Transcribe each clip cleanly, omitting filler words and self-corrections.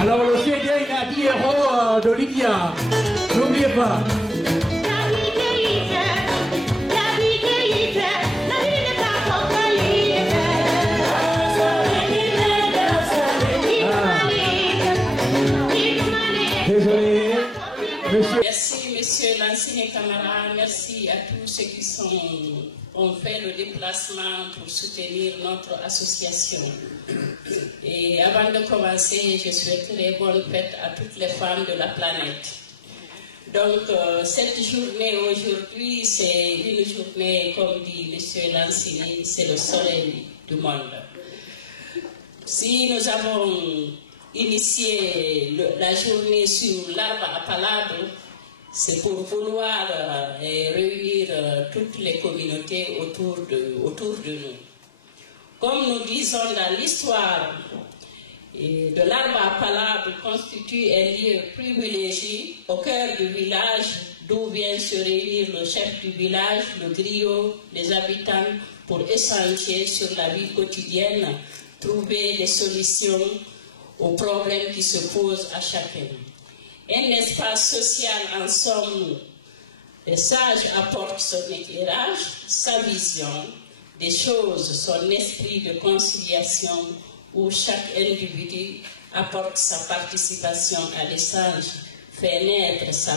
Alors le CD il a dit héros d'Olivia, n'oubliez pas. Désolé, monsieur. Merci, monsieur Lansine Camara. Merci à tous ceux qui ont fait le déplacement pour soutenir notre association. Et avant de commencer, je souhaiterais bonne fête à toutes les femmes de la planète. Donc, cette journée aujourd'hui, c'est une journée, comme dit monsieur Lansine, c'est le soleil du monde. Si nous avons initié la journée sur l'arbre à palabre, c'est pour vouloir réunir toutes les communautés autour de nous. Comme nous disons dans l'histoire, de l'arbre à palabre constitue un lieu privilégié au cœur du village d'où vient se réunir le chef du village, le griot, les habitants pour échanger sur la vie quotidienne, trouver des solutions aux problèmes qui se posent à chacun. Un espace social en somme, le sage apporte son éclairage, sa vision des choses, son esprit de conciliation où chaque individu apporte sa participation à l'échange, fait naître sa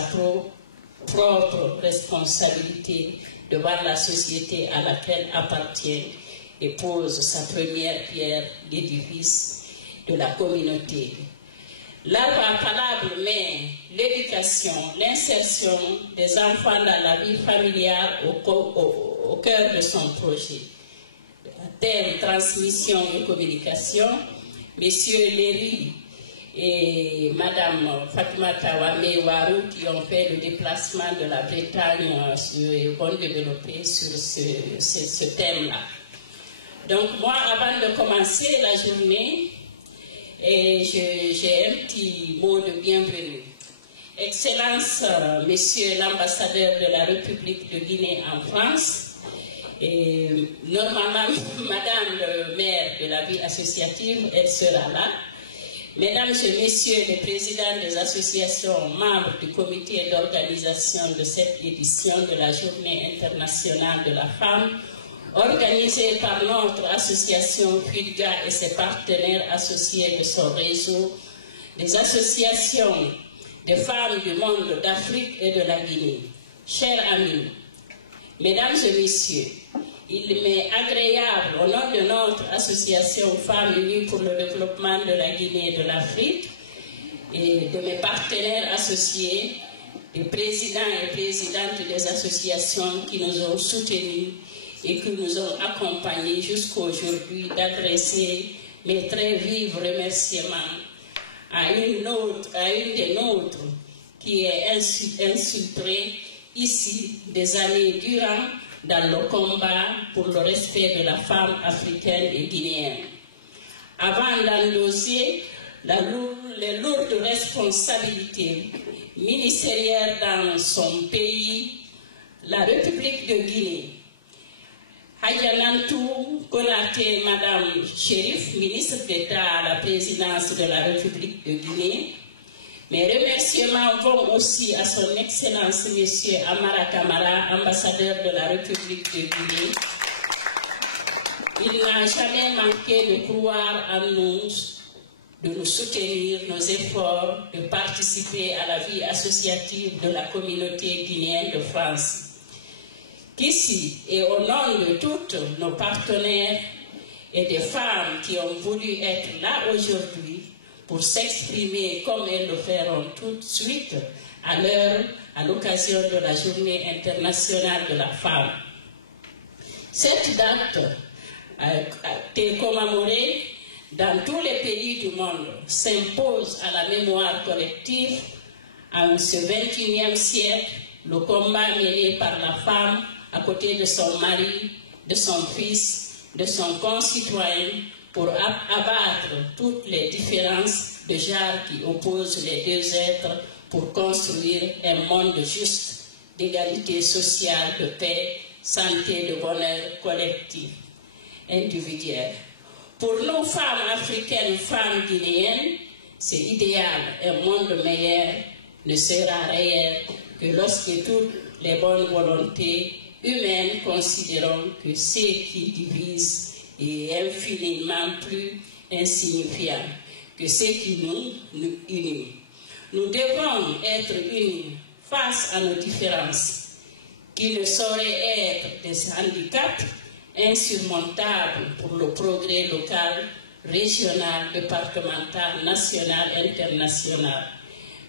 propre responsabilité devant la société à laquelle appartient et pose sa première pierre d'édifice de la communauté. L'arbre à palabre met l'éducation, l'insertion des enfants dans la vie familiale au cœur de son projet. Thème transmission et communication, Messieurs Léry et Madame Fatoumata Wame-Warou qui ont fait le déplacement de la Bretagne et vont développer sur ce thème-là. Donc moi, avant de commencer la journée, j'ai un petit mot de bienvenue. Excellence, Monsieur l'ambassadeur de la République de Guinée en France, et normalement, Madame le maire de la vie associative, elle sera là. Mesdames et Messieurs les présidents des associations membres du comité d'organisation de cette édition de la Journée internationale de la femme, organisée par notre association FUDGA et ses partenaires associés de son réseau, des associations des femmes du monde d'Afrique et de la Guinée. Chers amis, mesdames et messieurs, il m'est agréable, au nom de notre association Femmes Unies pour le développement de la Guinée et de l'Afrique, et de mes partenaires associés, des présidents et présidentes des associations qui nous ont soutenus et qui nous ont accompagnés jusqu'à aujourd'hui, d'adresser mes très vifs remerciements à une des nôtres qui est infiltrée ici des années durant dans le combat pour le respect de la femme africaine et guinéenne. Avant d'endosser les lourdes responsabilités ministérielles dans son pays, la République de Guinée, Hadjanantou Konaté, Madame Chérif, ministre d'État à la présidence de la République de Guinée. Mes remerciements vont aussi à son Excellence, Monsieur Amara Camara, ambassadeur de la République de Guinée. Il n'a jamais manqué de croire en nous, de nous soutenir nos efforts, de participer à la vie associative de la communauté guinéenne de France. Qu'ici, et au nom de toutes nos partenaires et des femmes qui ont voulu être là aujourd'hui pour s'exprimer comme elles le feront tout de suite à l'occasion de la Journée internationale de la femme. Cette date a été commémorée dans tous les pays du monde, s'impose à la mémoire collective en ce XXIe siècle, le combat mené par la femme à côté de son mari, de son fils, de son concitoyen, pour abattre toutes les différences de genre qui opposent les deux êtres pour construire un monde juste, d'égalité sociale, de paix, santé, de bonheur collectif, individuel. Pour nos femmes africaines, femmes guinéennes, c'est idéal. Un monde meilleur ne sera réel que lorsque toutes les bonnes volontés humaines considérons que ce qui divise est infiniment plus insignifiant que ce qui nous unit. Nous devons être unis face à nos différences, qui ne sauraient être des handicaps insurmontables pour le progrès local, régional, départemental, national, international.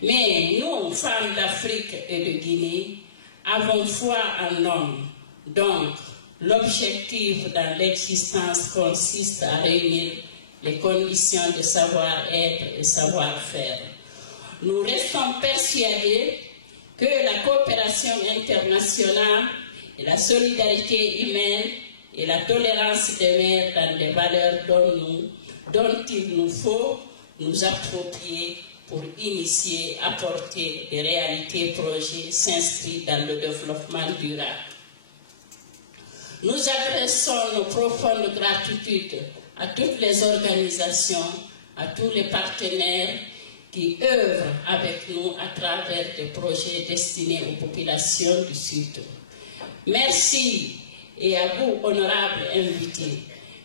Mais nous, femmes d'Afrique et de Guinée, avons foi en l'homme. Donc, l'objectif dans l'existence consiste à réunir les conditions de savoir-être et savoir-faire. Nous restons persuadés que la coopération internationale et la solidarité humaine et la tolérance des mères dans les valeurs dont il nous faut nous approprier pour initier, apporter des réalités projets s'inscrits dans le développement durable. Nous adressons nos profondes gratitudes à toutes les organisations, à tous les partenaires qui œuvrent avec nous à travers des projets destinés aux populations du Sud. Merci et à vous, honorables invités.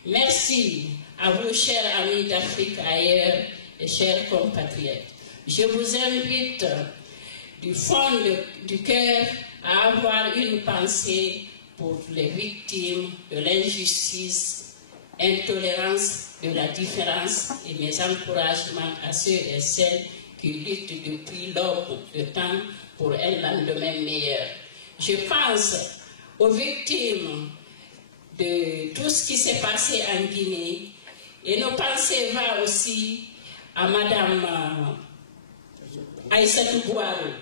Merci à vous, chers amis d'Afrique ailleurs et chers compatriotes. Je vous invite du fond du cœur à avoir une pensée pour les victimes de l'injustice, intolérance, de la différence et mes encouragements à ceux et celles qui luttent depuis l'aube de temps pour un lendemain meilleur. Je pense aux victimes de tout ce qui s'est passé en Guinée et nos pensées vont aussi à Madame Aïssatou Boireau.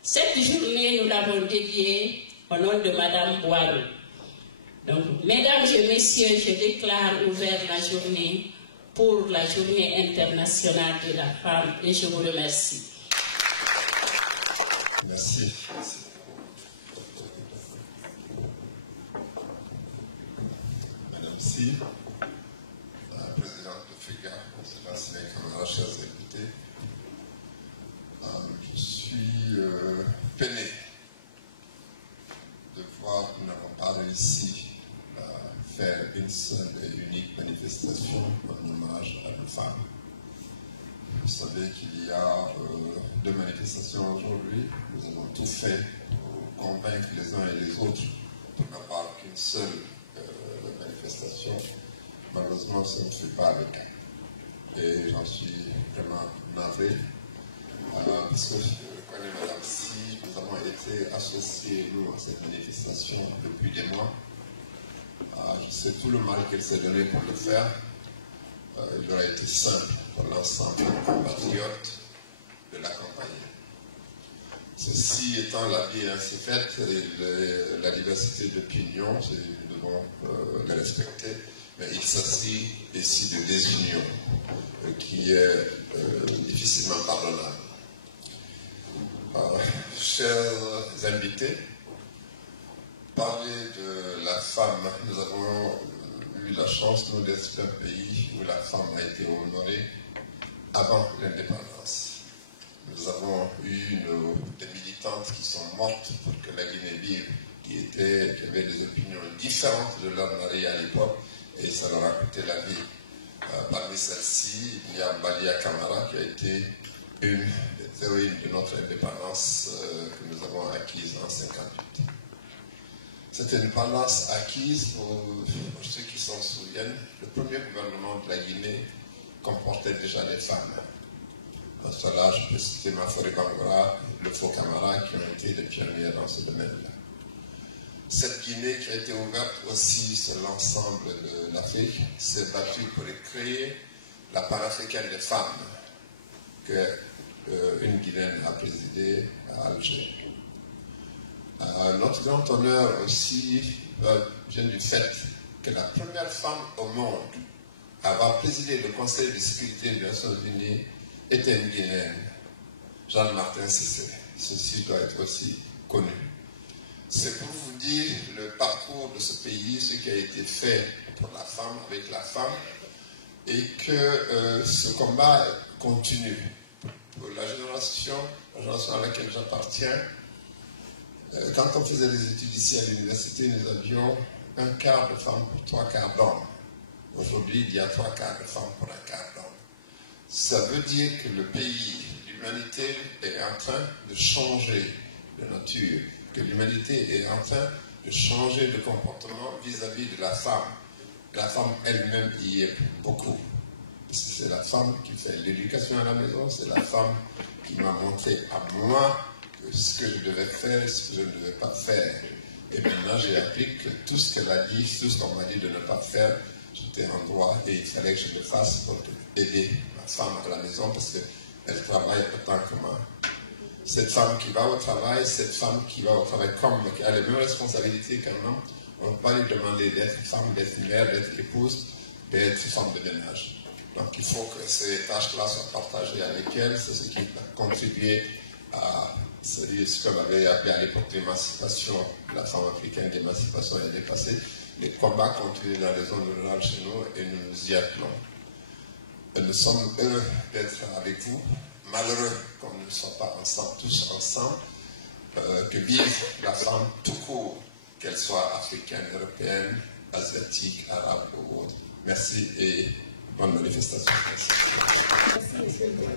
Cette journée, nous l'avons dédiée au nom de Madame Boireau. Donc, mesdames et messieurs, je déclare ouvert la journée pour la journée internationale de la femme et je vous remercie. Merci. Madame Si, présidente de FEGA, présidente Sénégal, chers invités, je suis peiné de voir que nous n'avons pas réussi à faire une seule et unique manifestation en hommage à nos femmes. Vous savez qu'il y a deux manifestations aujourd'hui. Nous avons tout fait pour convaincre les uns et les autres pour n'avoir qu'une seule manifestation. Malheureusement, ce ne fut pas le cas. Et j'en suis vraiment navré. Parce que je connais Madame Si, nous avons été associés, nous, à cette manifestation depuis des mois. Je sais tout le mal qu'elle s'est donné pour le faire. Il aurait été simple pour l'ensemble des compatriotes de l'accompagner. Ceci étant la vie ainsi faite, et la diversité d'opinions, nous devons les respecter, mais il s'agit ici de désunion qui est difficilement pardonnable. Chers invités, parler de la femme, nous avons eu la chance, nous, d'être un pays où la femme a été honorée avant l'indépendance. Nous avons eu des militantes qui sont mortes pour que la Guinée vive, qui avaient des opinions différentes de leur mari à l'époque, et ça leur a coûté la vie. Parmi celles-ci, il y a Balia Camara qui a été une des héroïnes de notre indépendance que nous avons acquise en 1958. C'était une indépendance acquise, pour ceux qui s'en souviennent, le premier gouvernement de la Guinée comportait déjà des femmes. Dans cela, je peux citer Mafori Bangora, le Faux Camara, qui ont été les pionniers dans ce domaine-là. Cette Guinée qui a été ouverte aussi sur l'ensemble de l'Afrique s'est battue pour créer la panafricaine des femmes qu'une Guinéenne a présidée à Alger. Notre grand honneur aussi vient du fait que la première femme au monde avoir présidé le Conseil de sécurité des Nations Unies était un Guinéen, Jean-Martin Cissé. Ceci doit être aussi connu. C'est pour vous dire le parcours de ce pays, ce qui a été fait pour la femme, avec la femme, et que ce combat continue. Pour la génération à laquelle j'appartiens, quand on faisait des études ici à l'université, nous avions un quart de femmes pour 3 quarts d'hommes. Aujourd'hui, il y a 3 quarts de femmes pour 1 quart d'hommes. Ça veut dire que le pays, l'humanité est en train de changer de nature, que l'humanité est en train de changer de comportement vis-à-vis de la femme. La femme elle-même y est beaucoup. C'est la femme qui fait l'éducation à la maison, c'est la femme qui m'a montré à moi ce que je devais faire et ce que je ne devais pas faire. Et maintenant, j'ai appris que tout ce qu'elle a dit, tout ce qu'on m'a dit de ne pas faire, j'étais en droit et il fallait que je le fasse pour aider ma femme à la maison parce qu'elle travaille autant que moi. Cette femme qui va au travail, comme qui a les mêmes responsabilités qu'un homme, on ne peut pas lui demander d'être femme, d'être mère, d'être épouse, d'être femme de ménage. Donc il faut que ces tâches-là soient partagées avec elle, c'est ce qui a contribué à ce qu'on avait appelé à l'époque l'émancipation de la femme africaine, l'émancipation est dépassée. Les combats continuent dans les zones rurales chez nous et nous nous y appelons. Nous sommes heureux d'être avec vous, malheureux qu'on ne soit pas ensemble, tous ensemble, que vive la femme tout court, qu'elle soit africaine, européenne, asiatique, arabe ou autre. Merci et bonne manifestation. Merci, monsieur le maire.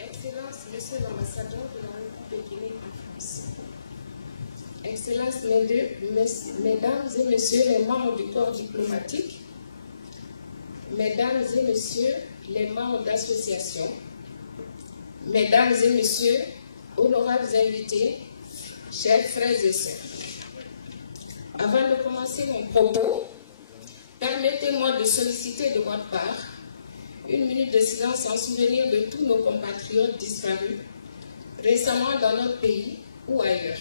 Excellence, monsieur l'ambassadeur de la République de Guinée en France. Excellences, mesdames et messieurs les membres du corps diplomatique, mesdames et messieurs les membres d'associations, mesdames et messieurs, honorables invités, chers frères et sœurs. Avant de commencer mon propos, permettez-moi de solliciter de votre part une minute de silence en souvenir de tous nos compatriotes disparus récemment dans notre pays ou ailleurs.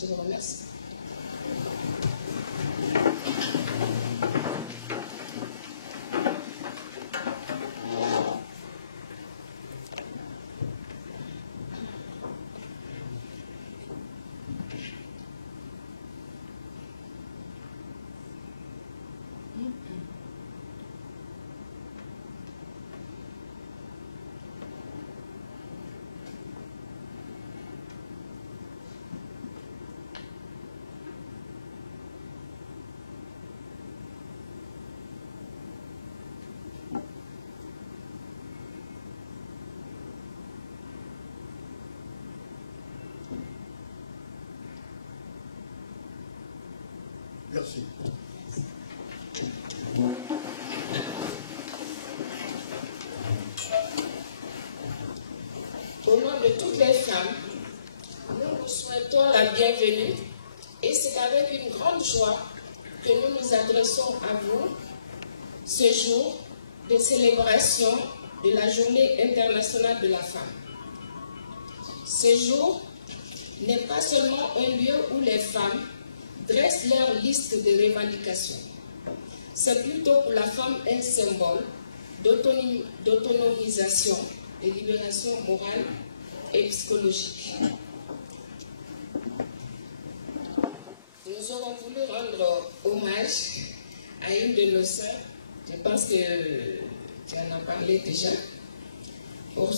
Je vous remercie. Merci. Au nom de toutes les femmes, nous vous souhaitons la bienvenue et c'est avec une grande joie que nous nous adressons à vous ce jour de célébration de la Journée internationale de la femme. Ce jour n'est pas seulement un lieu où les femmes dressent leur liste de revendications. C'est plutôt pour la femme un symbole d'autonomisation, de libération morale et psychologique. Nous aurons voulu rendre hommage à une de nos sœurs, je pense que tu en as parlé déjà, pour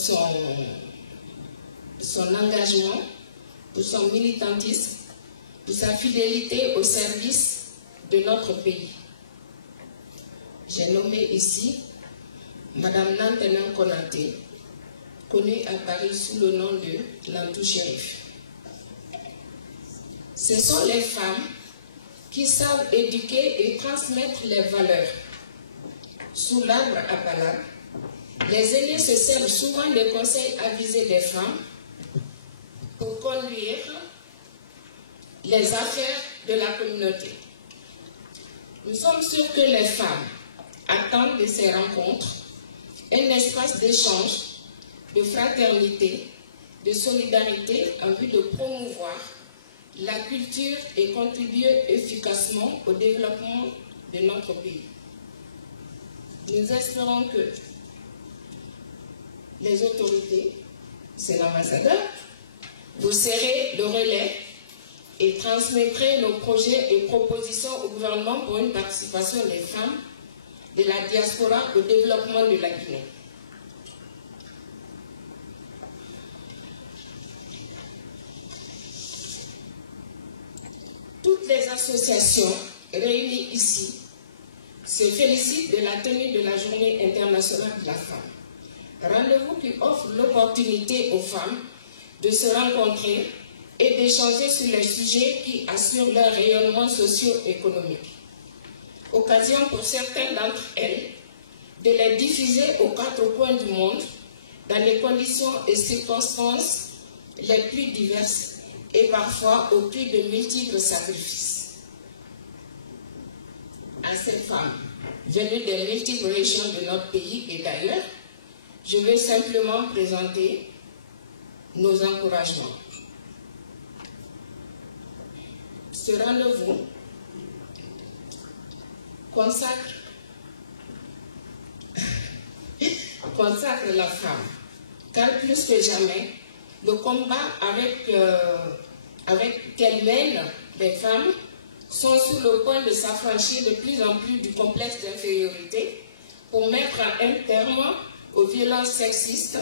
son engagement, pour son militantisme, pour sa fidélité au service de notre pays. J'ai nommé ici Madame Nantenan Konaté, connue à Paris sous le nom de Lantou Chérif. Ce sont les femmes qui savent éduquer et transmettre les valeurs. Sous l'arbre à palabre, les aînés se servent souvent des conseils avisés des femmes pour conduire les affaires de la communauté. Nous sommes sûrs que les femmes attendent de ces rencontres un espace d'échange, de fraternité, de solidarité en vue de promouvoir la culture et contribuer efficacement au développement de notre pays. Nous espérons que les autorités, c'est l'ambassadeur, vous serez le relais et transmettrez nos projets et propositions au gouvernement pour une participation des femmes de la diaspora au développement de la Guinée. Toutes les associations réunies ici se félicitent de la tenue de la Journée internationale de la femme. Rendez-vous qui offre l'opportunité aux femmes de se rencontrer et d'échanger sur les sujets qui assurent leur rayonnement socio-économique. Occasion pour certaines d'entre elles de les diffuser aux quatre coins du monde dans les conditions et circonstances les plus diverses et parfois au prix de multiples sacrifices. À ces femmes venues des multiples régions de notre pays et d'ailleurs, je vais simplement présenter nos encouragements. Ce rendez-vous consacre la femme, car plus que jamais, le combat avec qu'elle mène les femmes sont sur le point de s'affranchir de plus en plus du complexe d'infériorité pour mettre un terme aux violences sexistes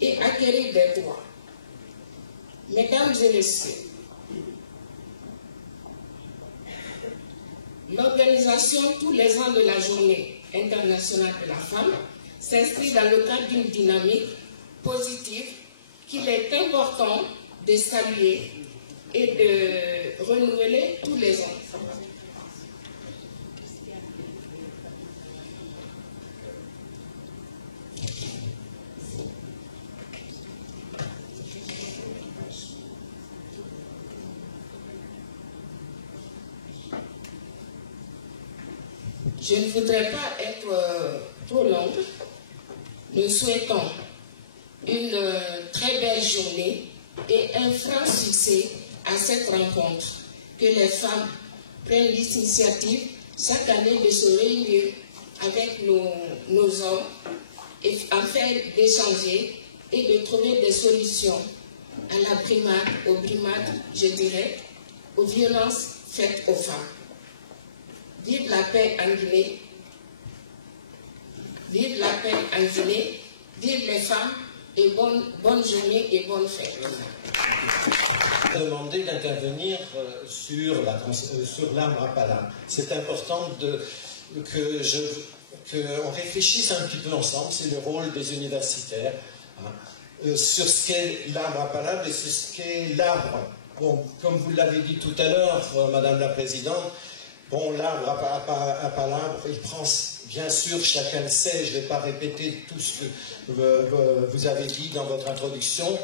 et acquérir des droits. Mesdames et messieurs, l'organisation tous les ans de la Journée internationale de la femme s'inscrit dans le cadre d'une dynamique positive qu'il est important de saluer et de renouveler tous les ans. Je ne voudrais pas être trop longue. Nous souhaitons une très belle journée et un franc succès à cette rencontre. Que les femmes prennent l'initiative chaque année de se réunir avec nos hommes afin d'échanger et de trouver des solutions à la brimade, aux brimades, je dirais, aux violences faites aux femmes. Vive la paix en Guinée, vive la paix en Guinée, vive les femmes et bonne journée et bonne fête. Demander d'intervenir sur l'arbre à palabre. C'est important qu'on réfléchisse un petit peu ensemble, c'est le rôle des universitaires, sur ce qu'est l'arbre à palabre et sur ce qu'est l'arbre. Bon, comme vous l'avez dit tout à l'heure, Madame la Présidente, bon, l'arbre à palabre, il prend, bien sûr, chacun le sait, je ne vais pas répéter tout ce que vous avez dit dans votre introduction,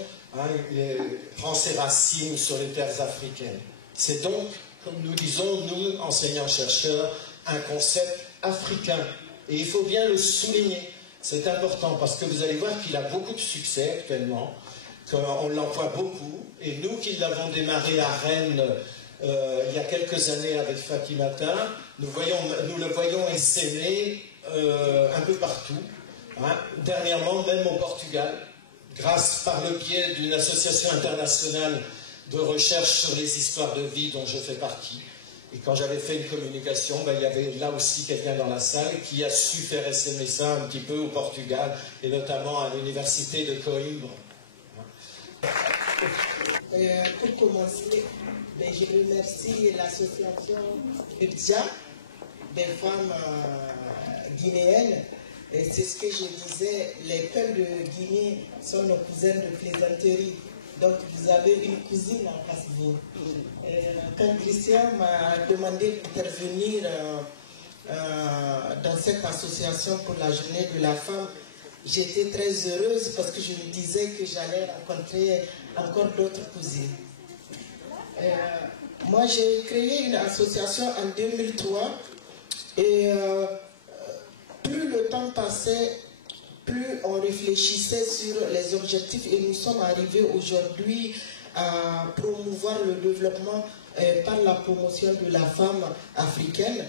il prend ses racines sur les terres africaines. C'est donc, comme nous disons, nous, enseignants-chercheurs, un concept africain. Et il faut bien le souligner. C'est important parce que vous allez voir qu'il a beaucoup de succès actuellement, qu'on l'emploie beaucoup. Et nous qui l'avons démarré à Rennes il y a quelques années avec Fatimata, nous le voyons essaimer un peu partout. Dernièrement, même au Portugal, grâce par le biais d'une association internationale de recherche sur les histoires de vie dont je fais partie. Et quand j'avais fait une communication, il y avait là aussi quelqu'un dans la salle qui a su faire essaimer ça un petit peu au Portugal, et notamment à l'université de Coimbra. Pour commencer, je remercie l'association UDJA des femmes guinéennes. Et c'est ce que je disais, les peuples de Guinée sont nos cousines de plaisanterie. Donc vous avez une cousine en face de vous. Quand Christian m'a demandé d'intervenir dans cette association pour la journée de la femme, j'étais très heureuse parce que je me disais que j'allais rencontrer encore d'autres cousines. Moi j'ai créé une association en 2003 et plus le temps passait, plus on réfléchissait sur les objectifs et nous sommes arrivés aujourd'hui à promouvoir le développement par la promotion de la femme africaine.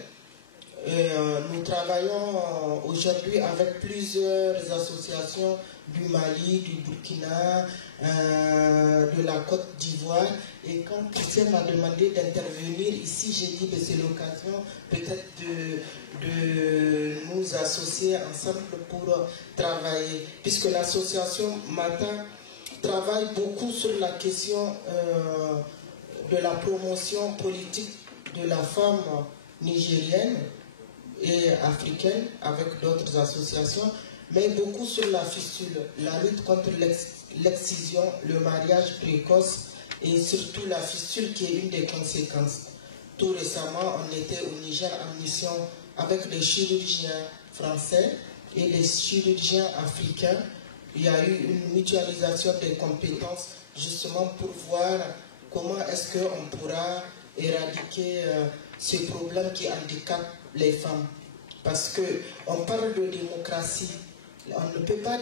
Nous travaillons aujourd'hui avec plusieurs associations du Mali, du Burkina, de la Côte d'Ivoire. Et quand Christian m'a demandé d'intervenir ici, j'ai dit que c'est l'occasion peut-être de nous associer ensemble pour travailler. Puisque l'association Mata travaille beaucoup sur la question de la promotion politique de la femme nigérienne et africaine avec d'autres associations, mais beaucoup sur la fistule, la lutte contre l'excision, le mariage précoce et surtout la fistule qui est une des conséquences. Tout récemment, on était au Niger en mission avec des chirurgiens français et des chirurgiens africains. Il y a eu une mutualisation des compétences justement pour voir comment est-ce qu'on pourra éradiquer ce problème qui handicape les femmes. Parce qu'on parle de démocratie. On ne peut pas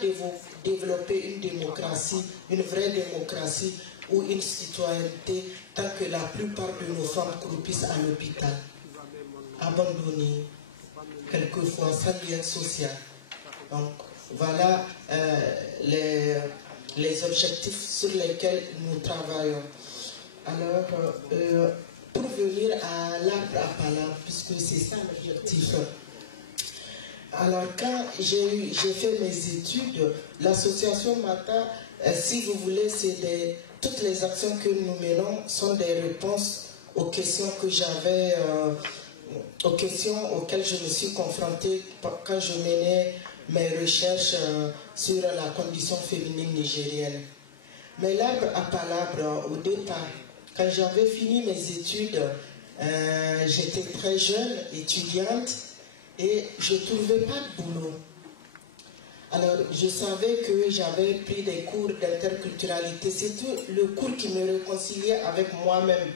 développer une démocratie, une vraie démocratie ou une citoyenneté tant que la plupart de nos femmes croupissent à l'hôpital, abandonnées, quelquefois sans lien social. Donc voilà les objectifs sur lesquels nous travaillons. Alors, pour venir à l'arbre à palabre, puisque c'est ça l'objectif. Alors, quand j'ai fait mes études, l'association Mata, si vous voulez, toutes les actions que nous menons sont des réponses aux questions que j'avais, aux questions auxquelles je me suis confrontée quand je menais mes recherches sur la condition féminine nigérienne. Mais l'arbre à palabre, au départ, quand j'avais fini mes études, j'étais très jeune, étudiante, et je ne trouvais pas de boulot. Alors, je savais que j'avais pris des cours d'interculturalité. C'était le cours qui me réconciliait avec moi-même.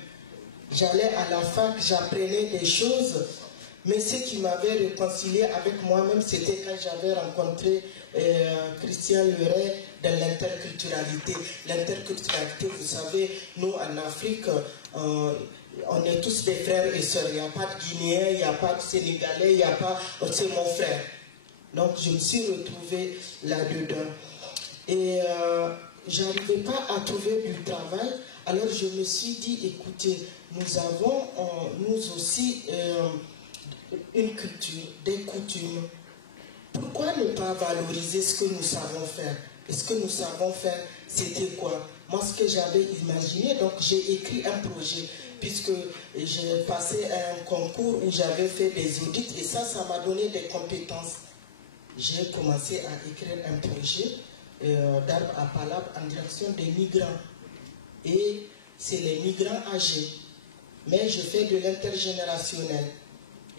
J'allais à la fac, j'apprenais des choses, mais ce qui m'avait réconcilié avec moi-même, c'était quand j'avais rencontré Christian Leray dans l'interculturalité. L'interculturalité, vous savez, nous en Afrique, on est tous des frères et sœurs. Il n'y a pas de Guinéens, il n'y a pas de Sénégalais, il n'y a pas... C'est mon frère. Donc je me suis retrouvée là-dedans. Et je n'arrivais pas à trouver du travail. Alors je me suis dit, écoutez, nous avons nous aussi une culture, des coutumes. Pourquoi ne pas valoriser ce que nous savons faire? Et ce que nous savons faire, c'était quoi? Moi, ce que j'avais imaginé, donc j'ai écrit un projet, puisque j'ai passé un concours où j'avais fait des audits, et ça m'a donné des compétences. J'ai commencé à écrire un projet d'arbre à palabre en direction des migrants. Et c'est les migrants âgés. Mais je fais de l'intergénérationnel.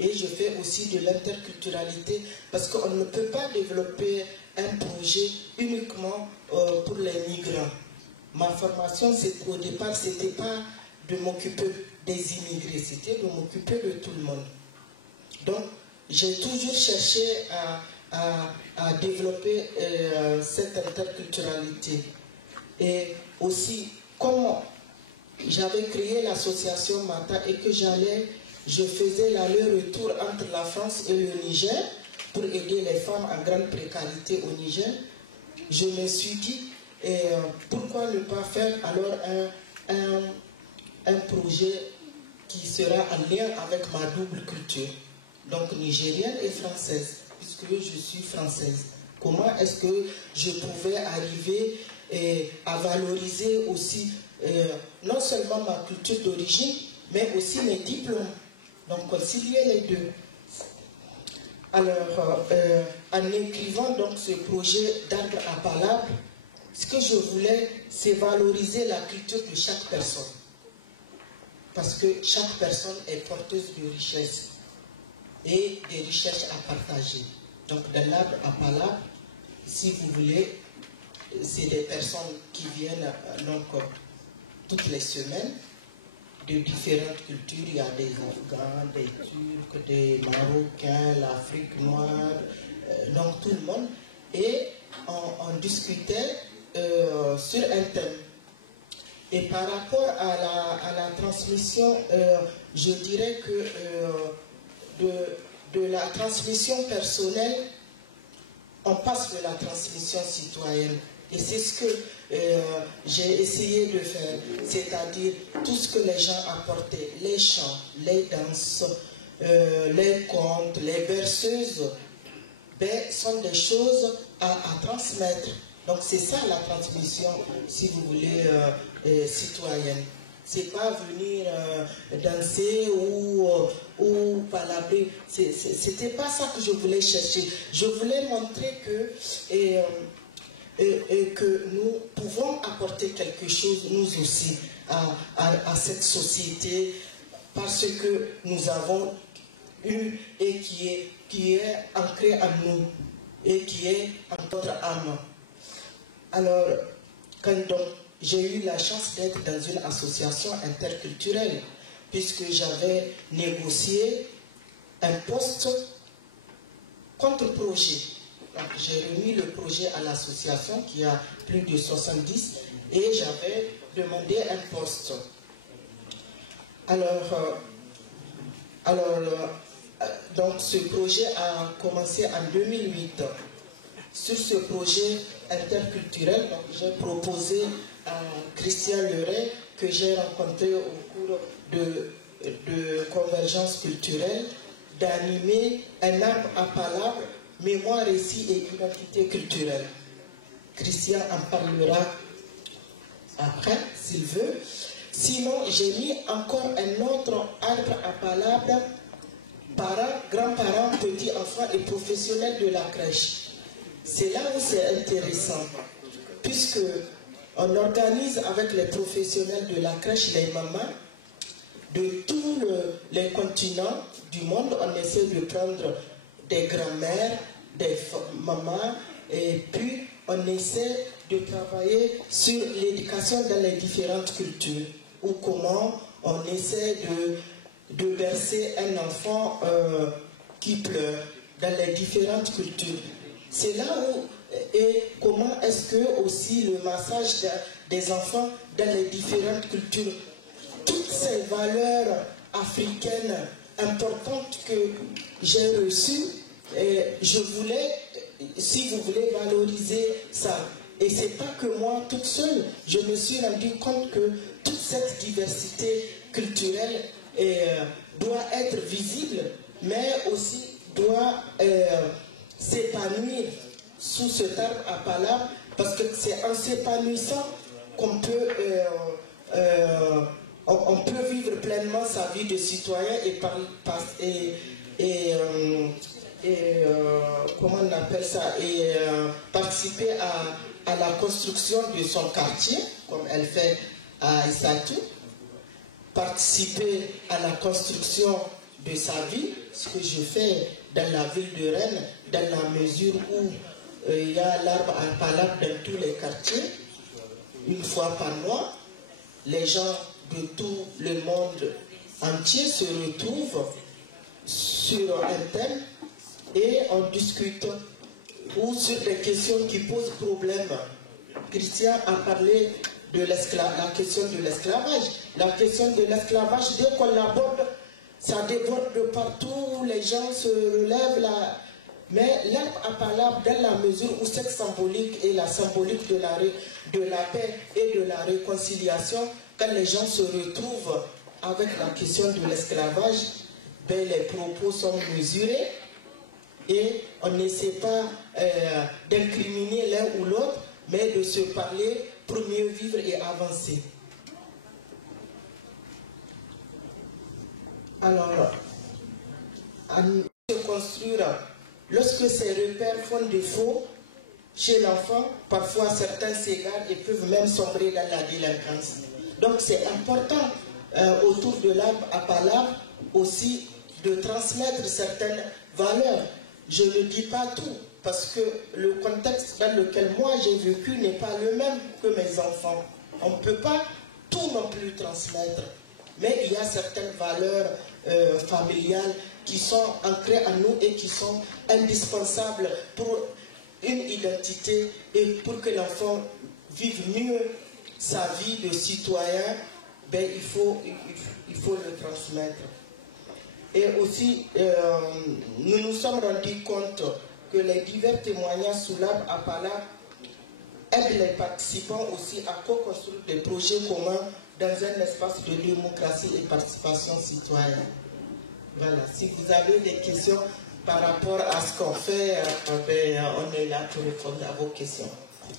Et je fais aussi de l'interculturalité, parce qu'on ne peut pas développer un projet uniquement pour les migrants. Ma formation, au départ, ce n'était pas de m'occuper des immigrés, c'était de m'occuper de tout le monde. Donc, j'ai toujours cherché à développer cette interculturalité. Et aussi, comment j'avais créé l'association Mata et que je faisais l'aller-retour entre la France et le Niger pour aider les femmes en grande précarité au Niger, je me suis dit, pourquoi ne pas faire alors un projet qui sera en lien avec ma double culture, donc nigérienne et française, puisque je suis française. Comment est-ce que je pouvais arriver à valoriser aussi non seulement ma culture d'origine, mais aussi mes diplômes. Donc concilier les deux. Alors, en écrivant donc ce projet d'arbre à palabre, ce que je voulais, c'est valoriser la culture de chaque personne. Parce que chaque personne est porteuse de richesses et des richesses à partager. Donc dans l'arbre à palabre, si vous voulez, c'est des personnes qui viennent donc toutes les semaines de différentes cultures. Il y a des Afghans, des Turcs, des Marocains, l'Afrique noire, donc tout le monde. Et on discutait sur un thème. Et par rapport à la transmission, je dirais que de la transmission personnelle, on passe de la transmission citoyenne. Et c'est ce que j'ai essayé de faire, c'est-à-dire tout ce que les gens apportaient, les chants, les danses, les contes, les berceuses, sont des choses à transmettre. Donc c'est ça la transmission, si vous voulez, citoyenne. C'est pas venir danser ou palabrer. C'était pas ça que je voulais chercher. Je voulais montrer que nous pouvons apporter quelque chose, nous aussi, à cette société, parce que nous avons eu et qui est ancré en nous et qui est en notre âme. Alors, quand j'ai eu la chance d'être dans une association interculturelle, puisque j'avais négocié un poste contre-projet. Donc, j'ai remis le projet à l'association qui a plus de 70 et j'avais demandé un poste. Donc ce projet a commencé en 2008. Sur ce projet interculturel, j'ai proposé à Christian Leray, que j'ai rencontré au cours de Convergence culturelle, d'animer un arbre à palabres, mémoire, récit et identité culturelle. Christian en parlera après, s'il veut. Sinon, j'ai mis encore un autre arbre à palabres, parents, grands-parents, petits-enfants et professionnels de la crèche. C'est là où c'est intéressant, puisque on organise avec les professionnels de la crèche, les mamans, de tous les continents du monde. On essaie de prendre des grands-mères, des mamans, et puis on essaie de travailler sur l'éducation dans les différentes cultures, ou comment on essaie de bercer un enfant qui pleure dans les différentes cultures. C'est là où, et comment est-ce que aussi le massage des enfants dans les différentes cultures, toutes ces valeurs africaines importantes que j'ai reçues, je voulais, si vous voulez, valoriser ça. Et c'est pas que moi toute seule, je me suis rendu compte que toute cette diversité culturelle doit être visible, mais aussi doit s'épanouir sous cet arbre à palabres, parce que c'est en s'épanouissant qu'on peut on peut vivre pleinement sa vie de citoyen comment on appelle ça, et participer à la construction de son quartier, comme elle fait à Issatu, participer à la construction de sa vie, ce que je fais dans la ville de Rennes, dans la mesure où il y a l'arbre à palabres dans tous les quartiers, une fois par mois. Les gens de tout le monde entier se retrouvent sur un thème et on discute, ou sur des questions qui posent problème. Christian a parlé de la question de l'esclavage. La question de l'esclavage, dès qu'on l'aborde, ça déborde de partout, les gens se relèvent là. Mais l'arbre à palabres, dans la mesure où cette symbolique est la symbolique de la paix et de la réconciliation, quand les gens se retrouvent avec la question de l'esclavage, les propos sont mesurés et on n'essaie pas d'incriminer l'un ou l'autre, mais de se parler pour mieux vivre et avancer. Alors, à se construire, lorsque ces repères font défaut chez l'enfant, parfois certains s'égarent et peuvent même sombrer dans la délinquance. Donc c'est important autour de l'arbre à palabres aussi de transmettre certaines valeurs. Je ne dis pas tout, parce que le contexte dans lequel moi j'ai vécu n'est pas le même que mes enfants. On ne peut pas tout non plus transmettre. Mais il y a certaines valeurs familiales qui sont ancrées en nous et qui sont indispensables pour une identité et pour que l'enfant vive mieux sa vie de citoyen, ben, il faut le transmettre. Et aussi, nous nous sommes rendus compte que les divers témoignages sous l'arbre à Pala aident les participants aussi à co-construire des projets communs dans un espace de démocratie et participation citoyenne. Voilà, si vous avez des questions par rapport à ce qu'on fait, on est là pour répondre à vos questions.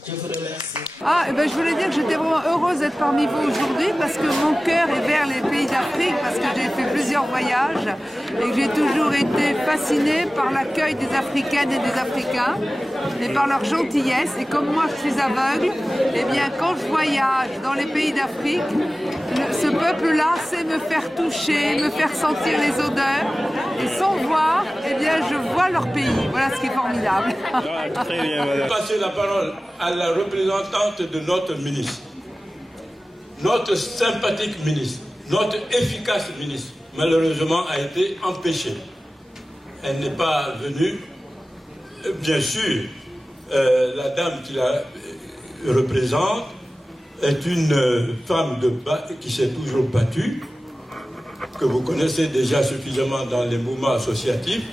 Je vous remercie. Je voulais dire que j'étais vraiment heureuse d'être parmi vous aujourd'hui parce que mon cœur est vers les pays d'Afrique, parce que j'ai fait plusieurs voyages et que j'ai toujours été fascinée par l'accueil des Africaines et des Africains et par leur gentillesse. Et comme moi je suis aveugle, eh bien quand je voyage dans les pays d'Afrique, ce peuple-là sait me faire toucher, me faire sentir les odeurs, et sans voir, eh bien je vois leur pays. Voilà ce qui est formidable. Très bien, madame. Passer la parole à la représentante de notre ministre, notre sympathique ministre, notre efficace ministre, malheureusement a été empêchée. Elle n'est pas venue. Bien sûr, la dame qui la représente est une femme qui s'est toujours battue, que vous connaissez déjà suffisamment dans les mouvements associatifs,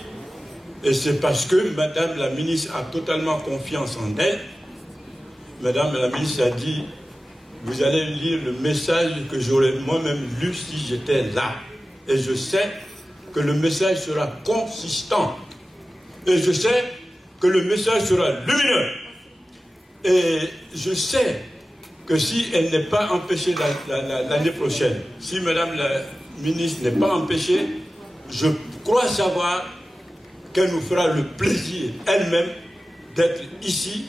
et c'est parce que Madame la ministre a totalement confiance en elle. Madame la ministre a dit, vous allez lire le message que j'aurais moi-même lu si j'étais là. Et je sais que le message sera consistant. Et je sais que le message sera lumineux. Et je sais que si elle n'est pas empêchée l'année prochaine, si Madame la ministre n'est pas empêchée, je crois savoir qu'elle nous fera le plaisir elle-même d'être ici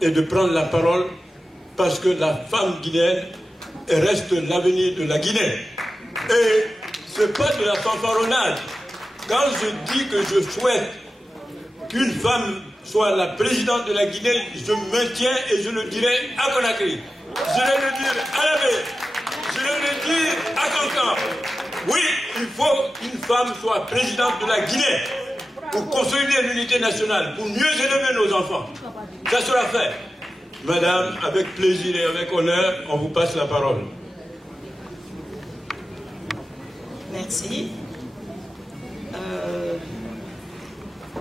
et de prendre la parole, parce que la femme guinéenne reste l'avenir de la Guinée. Et ce n'est pas de la fanfaronnade. Quand je dis que je souhaite qu'une femme soit la présidente de la Guinée, je maintiens et je le dirai à Conakry. Je vais le dire à la baie. Je vais le dire à Cancan. Oui, il faut qu'une femme soit présidente de la Guinée pour consolider l'unité nationale, pour mieux élever nos enfants. Ça sera fait. Madame, avec plaisir et avec honneur, on vous passe la parole. Merci.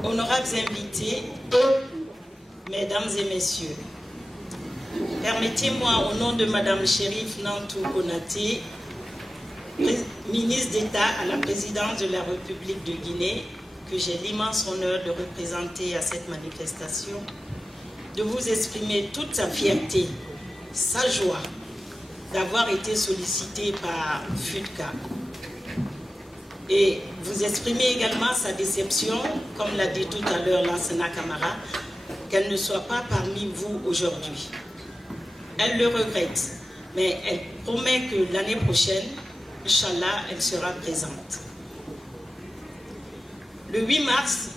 Honorables invités, mesdames et messieurs, permettez-moi au nom de Madame Chérif Nantou Konaté, ministre d'État à la présidence de la République de Guinée, que j'ai l'immense honneur de représenter à cette manifestation, de vous exprimer toute sa fierté, sa joie d'avoir été sollicité par FUDCA. Et vous exprimer également sa déception, comme l'a dit tout à l'heure Lansana Camara, qu'elle ne soit pas parmi vous aujourd'hui. Elle le regrette, mais elle promet que l'année prochaine, Inch'Allah, elle sera présente. Le 8 mars,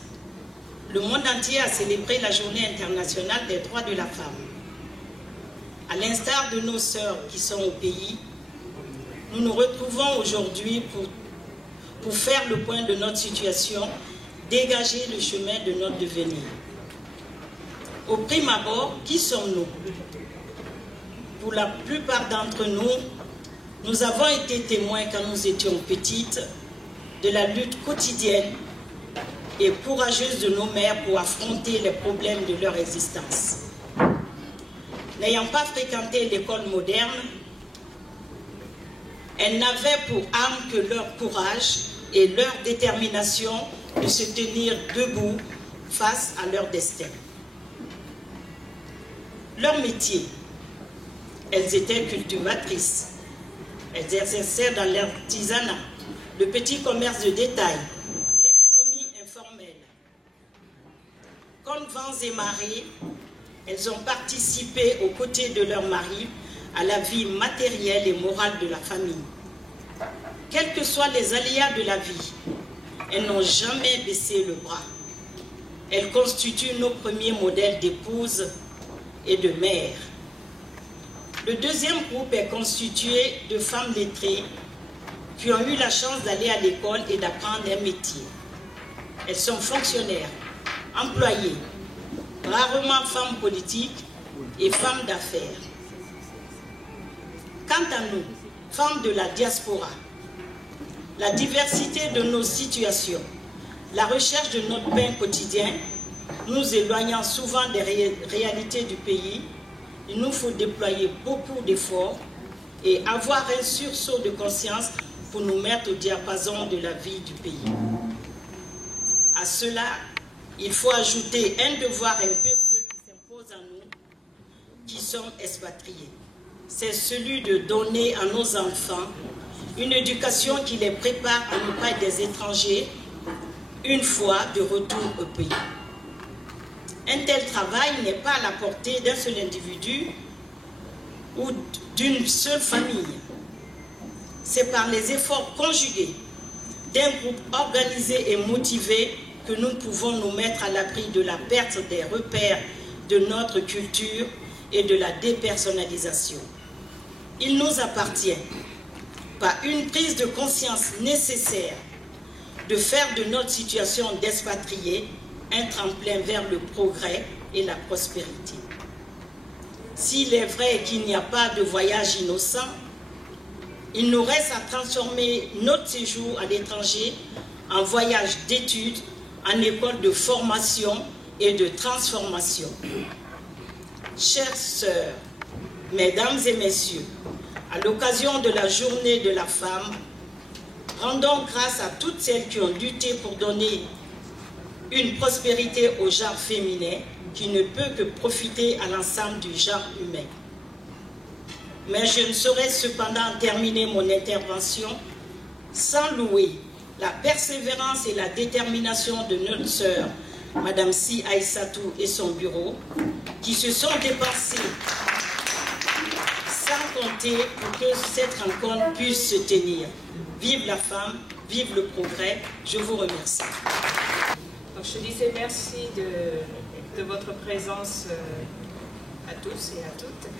le monde entier a célébré la Journée internationale des droits de la femme. À l'instar de nos sœurs qui sont au pays, nous nous retrouvons aujourd'hui pour faire le point de notre situation, dégager le chemin de notre devenir. Au prime abord, qui sommes-nous? Pour la plupart d'entre nous, nous avons été témoins quand nous étions petites de la lutte quotidienne et courageuse de nos mères pour affronter les problèmes de leur existence. N'ayant pas fréquenté l'école moderne, elles n'avaient pour arme que leur courage et leur détermination de se tenir debout face à leur destin. Leur métier, elles étaient cultivatrices, elles exerçaient dans l'artisanat, le petit commerce de détail, l'économie informelle. Comme vents et marées, elles ont participé aux côtés de leurs maris à la vie matérielle et morale de la famille. Quels que soient les aléas de la vie, elles n'ont jamais baissé le bras. Elles constituent nos premiers modèles d'épouses et de mères. Le deuxième groupe est constitué de femmes lettrées qui ont eu la chance d'aller à l'école et d'apprendre un métier. Elles sont fonctionnaires, employées, rarement femmes politiques et femmes d'affaires. Quant à nous, femmes de la diaspora, la diversité de nos situations, la recherche de notre pain quotidien, nous éloignant souvent des réalités du pays, il nous faut déployer beaucoup d'efforts et avoir un sursaut de conscience pour nous mettre au diapason de la vie du pays. À cela, il faut ajouter un devoir impérieux qui s'impose à nous, qui sommes expatriés. C'est celui de donner à nos enfants une éducation qui les prépare à ne pas être des étrangers une fois de retour au pays. Un tel travail n'est pas à la portée d'un seul individu ou d'une seule famille. C'est par les efforts conjugués d'un groupe organisé et motivé que nous pouvons nous mettre à l'abri de la perte des repères de notre culture et de la dépersonnalisation. Il nous appartient, par une prise de conscience nécessaire, de faire de notre situation d'expatriés un tremplin vers le progrès et la prospérité. S'il est vrai qu'il n'y a pas de voyage innocent, il nous reste à transformer notre séjour à l'étranger en voyage d'études, en école de formation et de transformation. Chères sœurs, mesdames et messieurs, à l'occasion de la journée de la femme, rendons grâce à toutes celles qui ont lutté pour donner une prospérité au genre féminin qui ne peut que profiter à l'ensemble du genre humain. Mais je ne saurais cependant terminer mon intervention sans louer la persévérance et la détermination de notre sœur, Madame Si Aïssatou et son bureau, qui se sont dépensés sans compter pour que cette rencontre puisse se tenir. Vive la femme, vive le progrès, je vous remercie. Donc je disais merci de votre présence à tous et à toutes.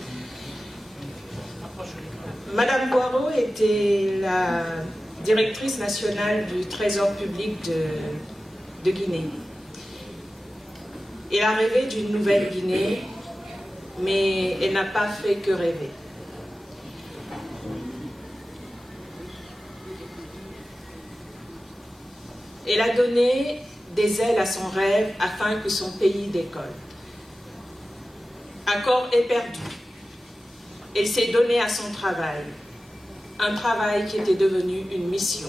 Madame Boireau était la directrice nationale du Trésor public de Guinée. Elle a rêvé d'une nouvelle Guinée, mais elle n'a pas fait que rêver. Elle a donné des ailes à son rêve afin que son pays décolle. Un corps éperdu. Elle s'est donnée à son travail, un travail qui était devenu une mission.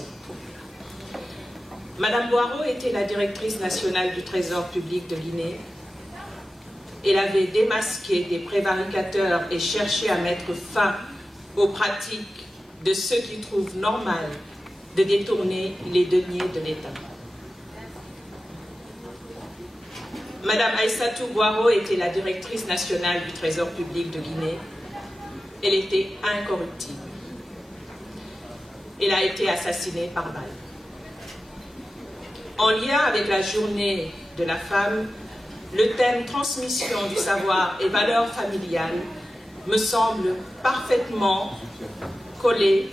Madame Boireau était la directrice nationale du Trésor public de Guinée. Elle avait démasqué des prévaricateurs et cherché à mettre fin aux pratiques de ceux qui trouvent normal de détourner les deniers de l'État. Madame Aïssatou Boireau était la directrice nationale du Trésor public de Guinée. Elle était incorruptible. Elle a été assassinée par balle. En lien avec la journée de la femme, le thème transmission du savoir et valeurs familiales me semble parfaitement collé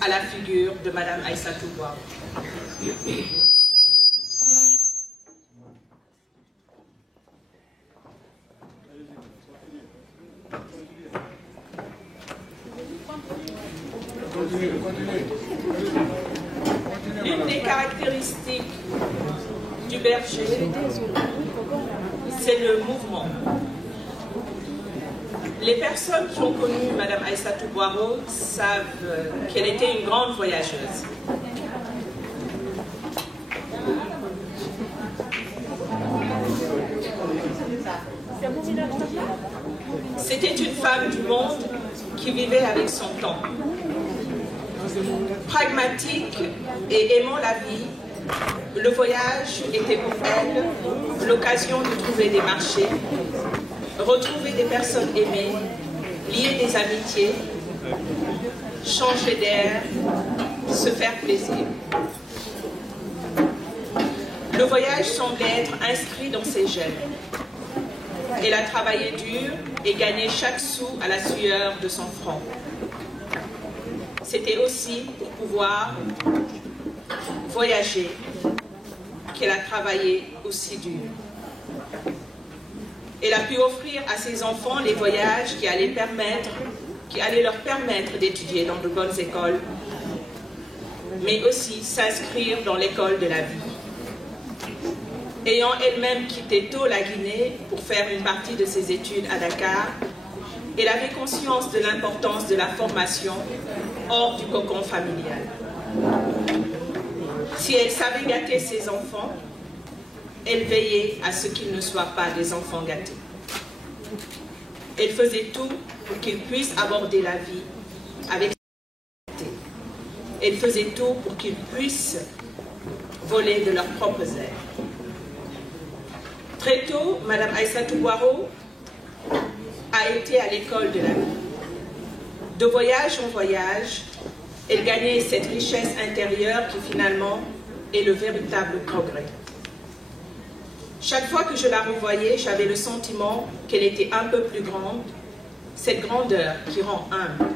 à la figure de Madame Aïssatou Boireau. L'une des caractéristiques du berger, c'est le mouvement. Les personnes qui ont connu Madame Aïssatou Boireau savent qu'elle était une grande voyageuse. C'était une femme du monde qui vivait avec son temps. Pragmatique et aimant la vie, le voyage était pour elle l'occasion de trouver des marchés, retrouver des personnes aimées, lier des amitiés, changer d'air, se faire plaisir. Le voyage semblait être inscrit dans ses gènes. Elle a travaillé dur et gagné chaque sou à la sueur de son front. C'était aussi pour pouvoir voyager qu'elle a travaillé aussi dur. Elle a pu offrir à ses enfants les voyages qui allaient permettre qui allait leur permettre d'étudier dans de bonnes écoles, mais aussi s'inscrire dans l'école de la vie. Ayant elle-même quitté tôt la Guinée pour faire une partie de ses études à Dakar, elle avait conscience de l'importance de la formation hors du cocon familial. Si elle savait gâter ses enfants, elle veillait à ce qu'ils ne soient pas des enfants gâtés. Elle faisait tout pour qu'ils puissent aborder la vie avec sérénité. Elle faisait tout pour qu'ils puissent voler de leurs propres ailes. Très tôt, Mme Aïssatou Boiro a été à l'école de la vie. De voyage en voyage, elle gagnait cette richesse intérieure qui finalement est le véritable progrès. Chaque fois que je la revoyais, j'avais le sentiment qu'elle était un peu plus grande, cette grandeur qui rend humble.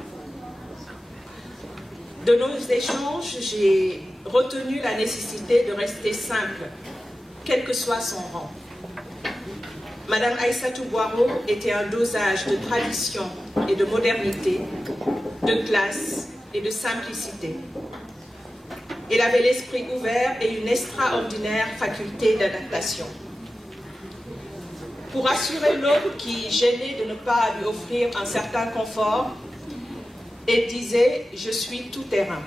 De nos échanges, j'ai retenu la nécessité de rester simple, quel que soit son rang. Madame Aïssatou Boiro était un dosage de tradition et de modernité, de classe et de simplicité. Elle avait l'esprit ouvert et une extraordinaire faculté d'adaptation. Pour assurer l'homme qui gênait de ne pas lui offrir un certain confort, elle disait « Je suis tout terrain ».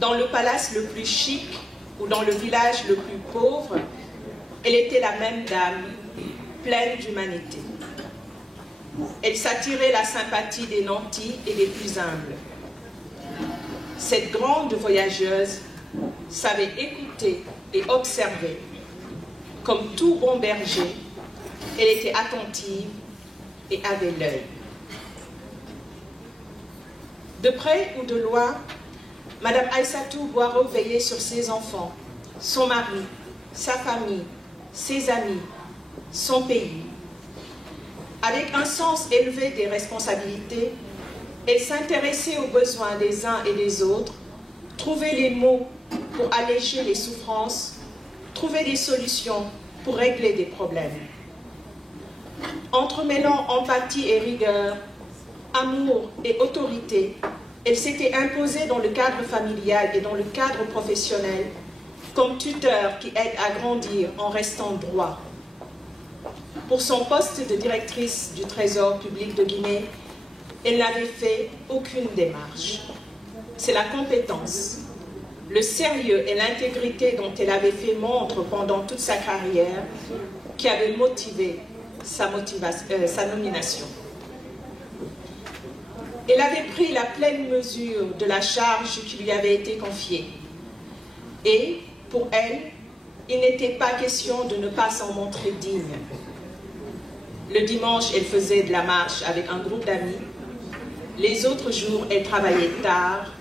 Dans le palace le plus chic ou dans le village le plus pauvre, elle était la même dame, pleine d'humanité. Elle s'attirait la sympathie des nantis et des plus humbles. Cette grande voyageuse savait écouter et observer. Comme tout bon berger, elle était attentive et avait l'œil. De près ou de loin, Madame Aïssatou Boiro veillait sur ses enfants, son mari, sa famille, ses amis, son pays. Avec un sens élevé des responsabilités, elle s'intéressait aux besoins des uns et des autres, trouvait les mots pour alléger les souffrances, trouver des solutions pour régler des problèmes. Entremêlant empathie et rigueur, amour et autorité, elle s'était imposée dans le cadre familial et dans le cadre professionnel comme tuteur qui aide à grandir en restant droit. Pour son poste de directrice du Trésor public de Guinée, elle n'avait fait aucune démarche. C'est la compétence, le sérieux et l'intégrité dont elle avait fait montre pendant toute sa carrière qui avaient motivé sa nomination. Elle avait pris la pleine mesure de la charge qui lui avait été confiée. Et, pour elle, il n'était pas question de ne pas s'en montrer digne. Le dimanche, elle faisait de la marche avec un groupe d'amis. Les autres jours, elle travaillait tard,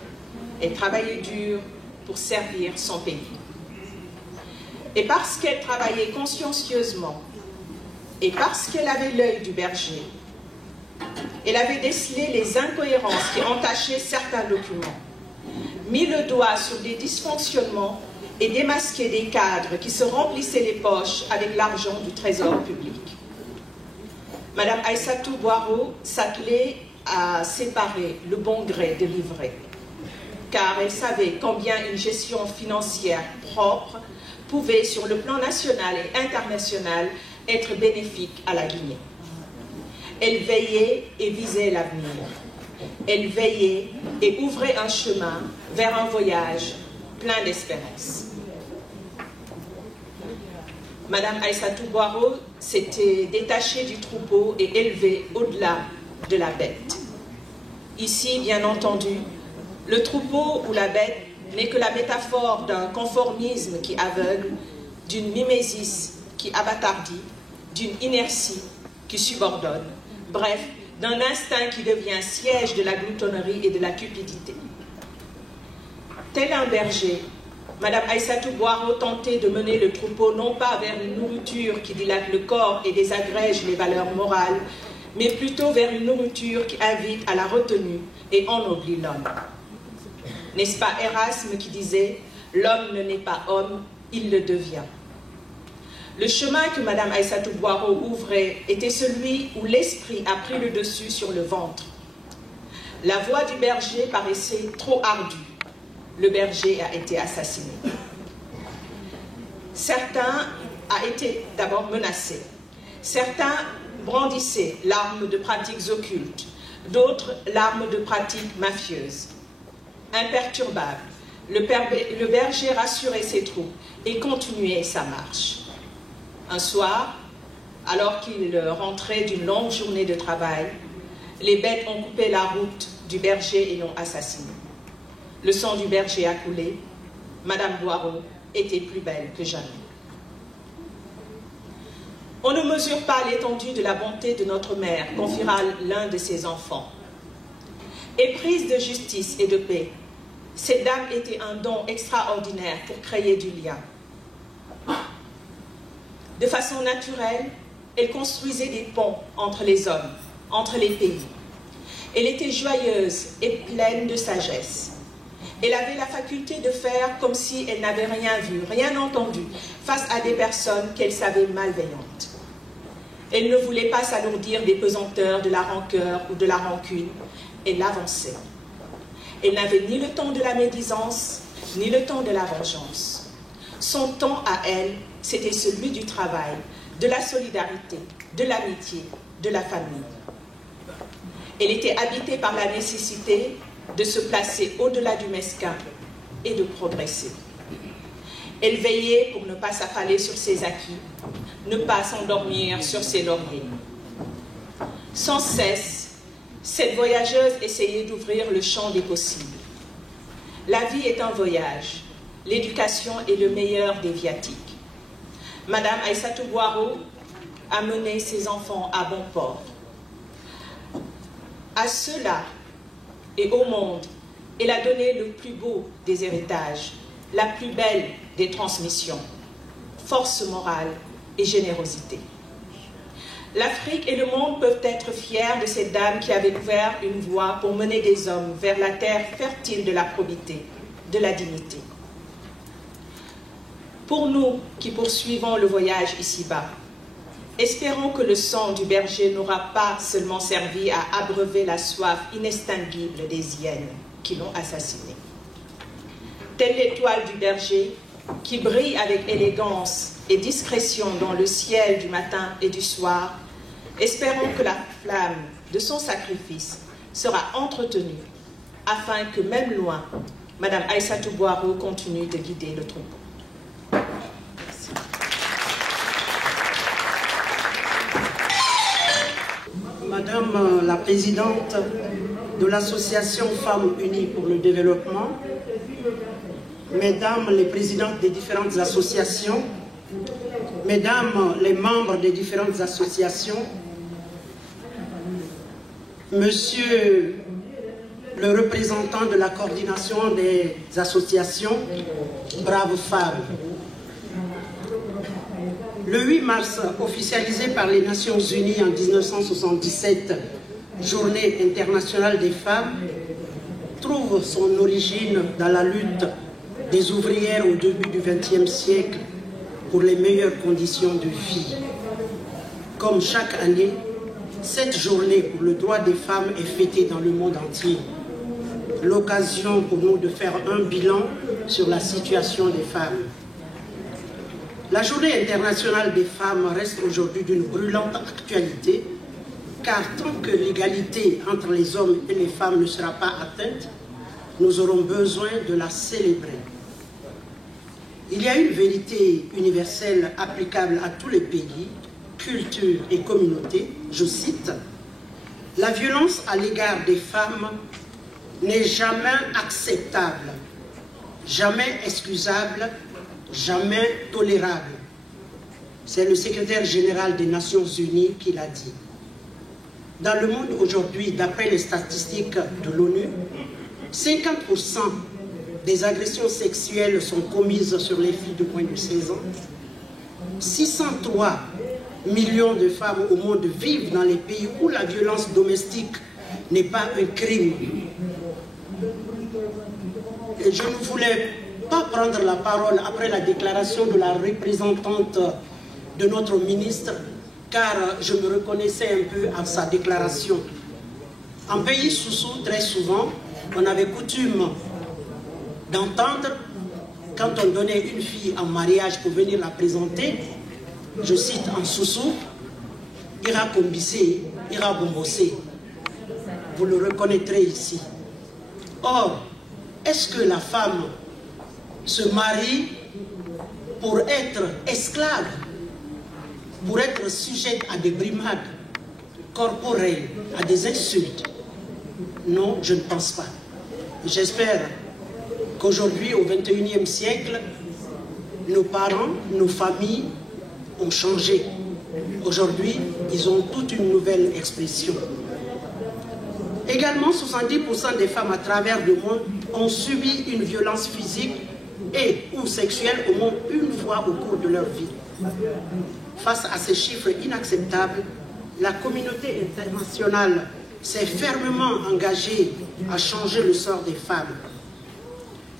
elle travaillait dur pour servir son pays. Et parce qu'elle travaillait consciencieusement, et parce qu'elle avait l'œil du berger, elle avait décelé les incohérences qui entachaient certains documents, mis le doigt sur des dysfonctionnements et démasqué des cadres qui se remplissaient les poches avec l'argent du Trésor public. Madame Aïssatou Boiro s'attelait à séparer le bon gré de l'ivraie, car elle savait combien une gestion financière propre pouvait, sur le plan national et international, être bénéfique à la Guinée. Elle veillait et visait l'avenir. Elle veillait et ouvrait un chemin vers un voyage plein d'espérance. Madame Aïssatou Boiro s'était détachée du troupeau et élevée au-delà de la bête. Ici, bien entendu, le troupeau ou la bête n'est que la métaphore d'un conformisme qui aveugle, d'une mimésis qui abattardit, d'une inertie qui subordonne, bref, d'un instinct qui devient siège de la gloutonnerie et de la cupidité. Tel un berger, Madame Aïssatou Boiro tentait de mener le troupeau non pas vers une nourriture qui dilate le corps et désagrège les valeurs morales, mais plutôt vers une nourriture qui invite à la retenue et ennoblit l'homme. N'est-ce pas Erasme qui disait « L'homme ne naît pas homme, il le devient ». Le chemin que Mme Aïssatou Boiro ouvrait était celui où l'esprit a pris le dessus sur le ventre. La voie du berger paraissait trop ardue. Le berger a été assassiné. Certains ont été d'abord menacés. Certains brandissaient l'arme de pratiques occultes, d'autres l'arme de pratiques mafieuses. Imperturbable, le berger rassurait ses troupes et continuait sa marche. Un soir, alors qu'il rentrait d'une longue journée de travail, les bêtes ont coupé la route du berger et l'ont assassiné. Le sang du berger a coulé. Madame Boiro était plus belle que jamais. On ne mesure pas l'étendue de la bonté de notre mère, confiera l'un de ses enfants. Éprise de justice et de paix, cette dame était un don extraordinaire pour créer du lien. De façon naturelle, elle construisait des ponts entre les hommes, entre les pays. Elle était joyeuse et pleine de sagesse. Elle avait la faculté de faire comme si elle n'avait rien vu, rien entendu, face à des personnes qu'elle savait malveillantes. Elle ne voulait pas s'alourdir des pesanteurs, de la rancœur ou de la rancune. Elle avançait. Elle n'avait ni le temps de la médisance, ni le temps de la vengeance. Son temps à elle, c'était celui du travail, de la solidarité, de l'amitié, de la famille. Elle était habitée par la nécessité de se placer au-delà du mesquin et de progresser. Elle veillait pour ne pas s'affaler sur ses acquis, ne pas s'endormir sur ses lauriers. Sans cesse, cette voyageuse essayait d'ouvrir le champ des possibles. La vie est un voyage. L'éducation est le meilleur des viatiques. Madame Aïssatou Boiro a mené ses enfants à bon port. À ceux-là et au monde, elle a donné le plus beau des héritages, la plus belle des transmissions, force morale et générosité. L'Afrique et le monde peuvent être fiers de cette dame qui avait ouvert une voie pour mener des hommes vers la terre fertile de la probité, de la dignité. Pour nous qui poursuivons le voyage ici-bas, espérons que le sang du berger n'aura pas seulement servi à abreuver la soif inextinguible des hyènes qui l'ont assassiné. Telle l'étoile du berger qui brille avec élégance et discrétion dans le ciel du matin et du soir, espérons que la flamme de son sacrifice sera entretenue afin que même loin, Madame Aïssatou Boiro continue de guider le troupeau. Merci. Madame la présidente de l'association Femmes Unies pour le Développement, Mesdames les présidentes des différentes associations, Mesdames les membres des différentes associations, Monsieur le représentant de la coordination des associations, braves femmes. Le 8 mars, officialisé par les Nations Unies en 1977, Journée internationale des femmes, trouve son origine dans la lutte des ouvrières au début du XXe siècle pour les meilleures conditions de vie. Comme chaque année, cette journée pour le droit des femmes est fêtée dans le monde entier. L'occasion pour nous de faire un bilan sur la situation des femmes. La Journée internationale des femmes reste aujourd'hui d'une brûlante actualité, car tant que l'égalité entre les hommes et les femmes ne sera pas atteinte, nous aurons besoin de la célébrer. Il y a une vérité universelle applicable à tous les pays, cultures et communautés. Je cite, « La violence à l'égard des femmes n'est jamais acceptable, jamais excusable, jamais tolérable. » C'est le secrétaire général des Nations Unies qui l'a dit. Dans le monde aujourd'hui, d'après les statistiques de l'ONU, 50% des agressions sexuelles sont commises sur les filles de moins de 16 ans. 603 millions de femmes au monde vivent dans les pays où la violence domestique n'est pas un crime. Et je ne voulais pas prendre la parole après la déclaration de la représentante de notre ministre, car je me reconnaissais un peu à sa déclaration. En pays Soussou, très souvent, on avait coutume d'entendre, quand on donnait une fille en mariage pour venir la présenter, je cite en Soussou, « Ira Kombissé, Ira Bombosé ». Vous le reconnaîtrez ici. Or, est-ce que la femme se marie pour être esclave, pour être sujette à des brimades corporelles, à des insultes? Non, je ne pense pas. J'espère qu'aujourd'hui, au XXIe siècle, nos parents, nos familles ont changé. Aujourd'hui, ils ont toute une nouvelle expression. Également, 70% des femmes à travers le monde ont subi une violence physique et ou sexuelle au moins une fois au cours de leur vie. Face à ces chiffres inacceptables, la communauté internationale s'est fermement engagée à changer le sort des femmes.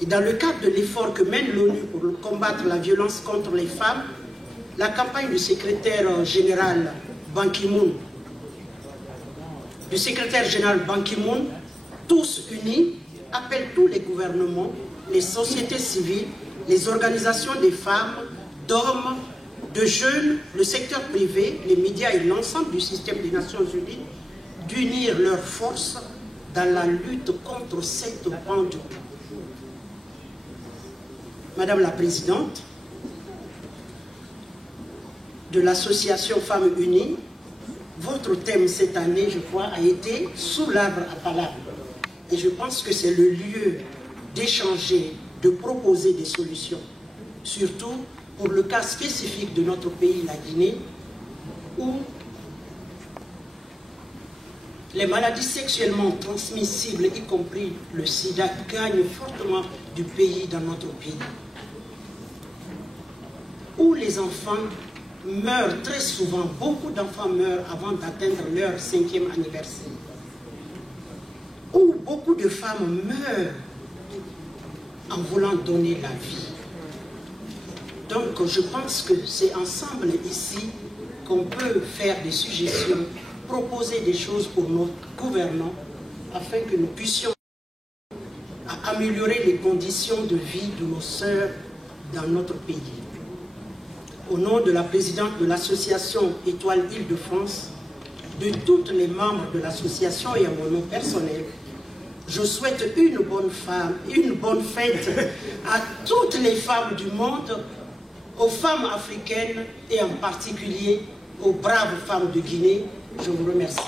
Et dans le cadre de l'effort que mène l'ONU pour combattre la violence contre les femmes, la campagne du secrétaire général Ban Ki-moon, tous unis, appelle tous les gouvernements, les sociétés civiles, les organisations des femmes, d'hommes, de jeunes, le secteur privé, les médias et l'ensemble du système des Nations Unies d'unir leurs forces dans la lutte contre cette pandémie. Madame la Présidente de l'Association Femmes Unies, votre thème cette année, je crois, a été « Sous l'arbre à palabres ». Et je pense que c'est le lieu d'échanger, de proposer des solutions. Surtout pour le cas spécifique de notre pays, la Guinée, où les maladies sexuellement transmissibles, y compris le sida, gagnent fortement du pays dans notre pays. Où les enfants meurent très souvent, beaucoup d'enfants meurent avant d'atteindre leur 5e anniversaire. Où beaucoup de femmes meurent en voulant donner la vie. Donc je pense que c'est ensemble ici qu'on peut faire des suggestions, proposer des choses pour nos gouvernants afin que nous puissions améliorer les conditions de vie de nos sœurs dans notre pays. Au nom de la présidente de l'association Étoile Île-de-France, de toutes les membres de l'association et à mon nom personnel, je souhaite une bonne fête à toutes les femmes du monde, aux femmes africaines et en particulier aux braves femmes de Guinée. Je vous remercie.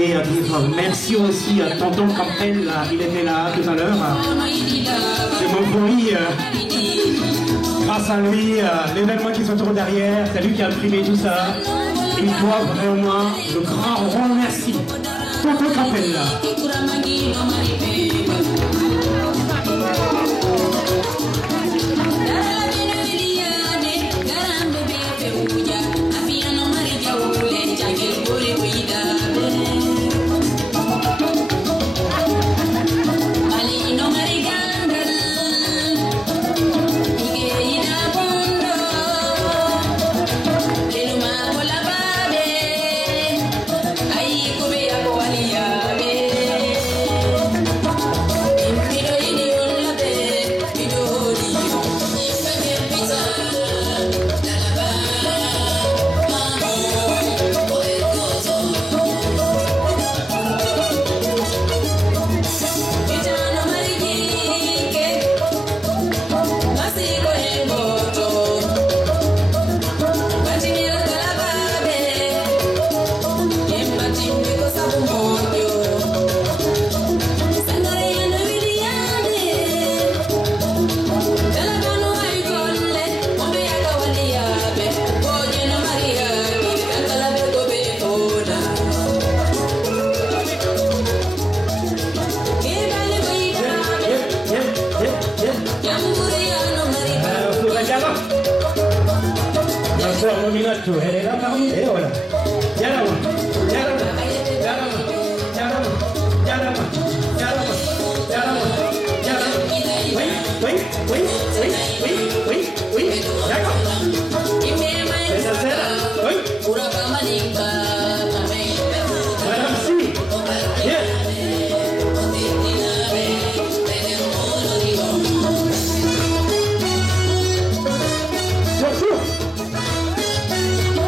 oublié à dire merci aussi à Tonton Campbell, il était là tout à l'heure. C'est mon bruit, grâce à lui, les événements qui sont toujours derrière, c'est lui qui a imprimé tout ça. Il doit vraiment le grand merci. Tonton Campbell.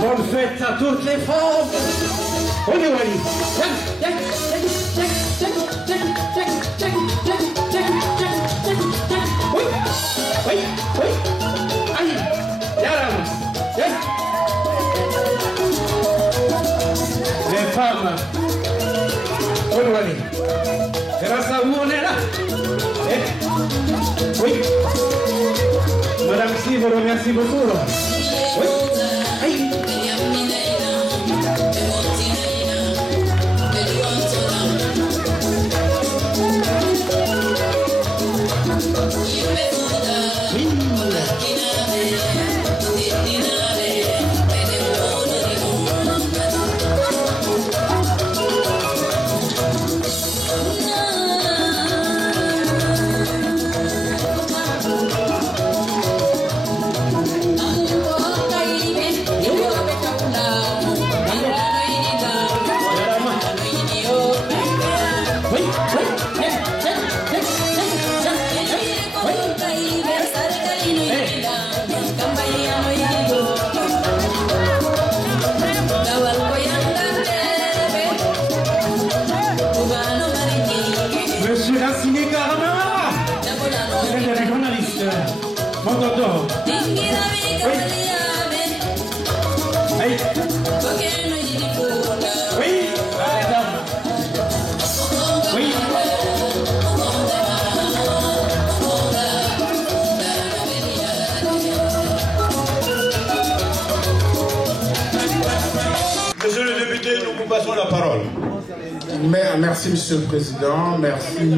Bonne fête à toutes les femmes. On est Wally. Oui, oui, oui. Allez, les femmes, on est Wally. Grâce à vous, on est là. Oui. Madame Si, vous remercie beaucoup. Oui. Aïe. Monsieur le député, nous vous passons la parole. Merci, Monsieur le Président. Merci,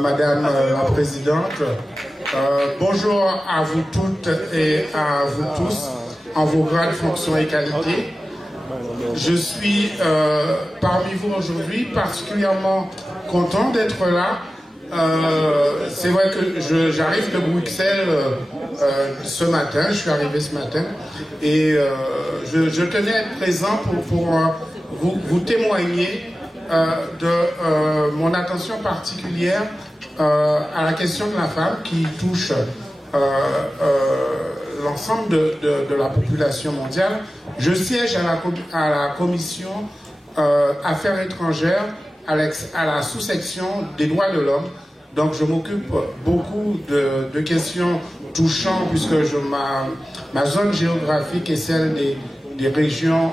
Madame la Présidente. Bonjour à vous toutes et à vous tous, en vos grades, fonctions et qualités. Je suis parmi vous aujourd'hui particulièrement content d'être là. C'est vrai que j'arrive de Bruxelles ce matin, je suis arrivé ce matin, et je tenais à être présent pour vous témoigner de mon attention particulière à la question de la femme qui touche l'ensemble de la population mondiale. Je siège à la commission Affaires étrangères, à la sous-section des droits de l'homme. Donc je m'occupe beaucoup de questions touchant, puisque ma zone géographique est celle des régions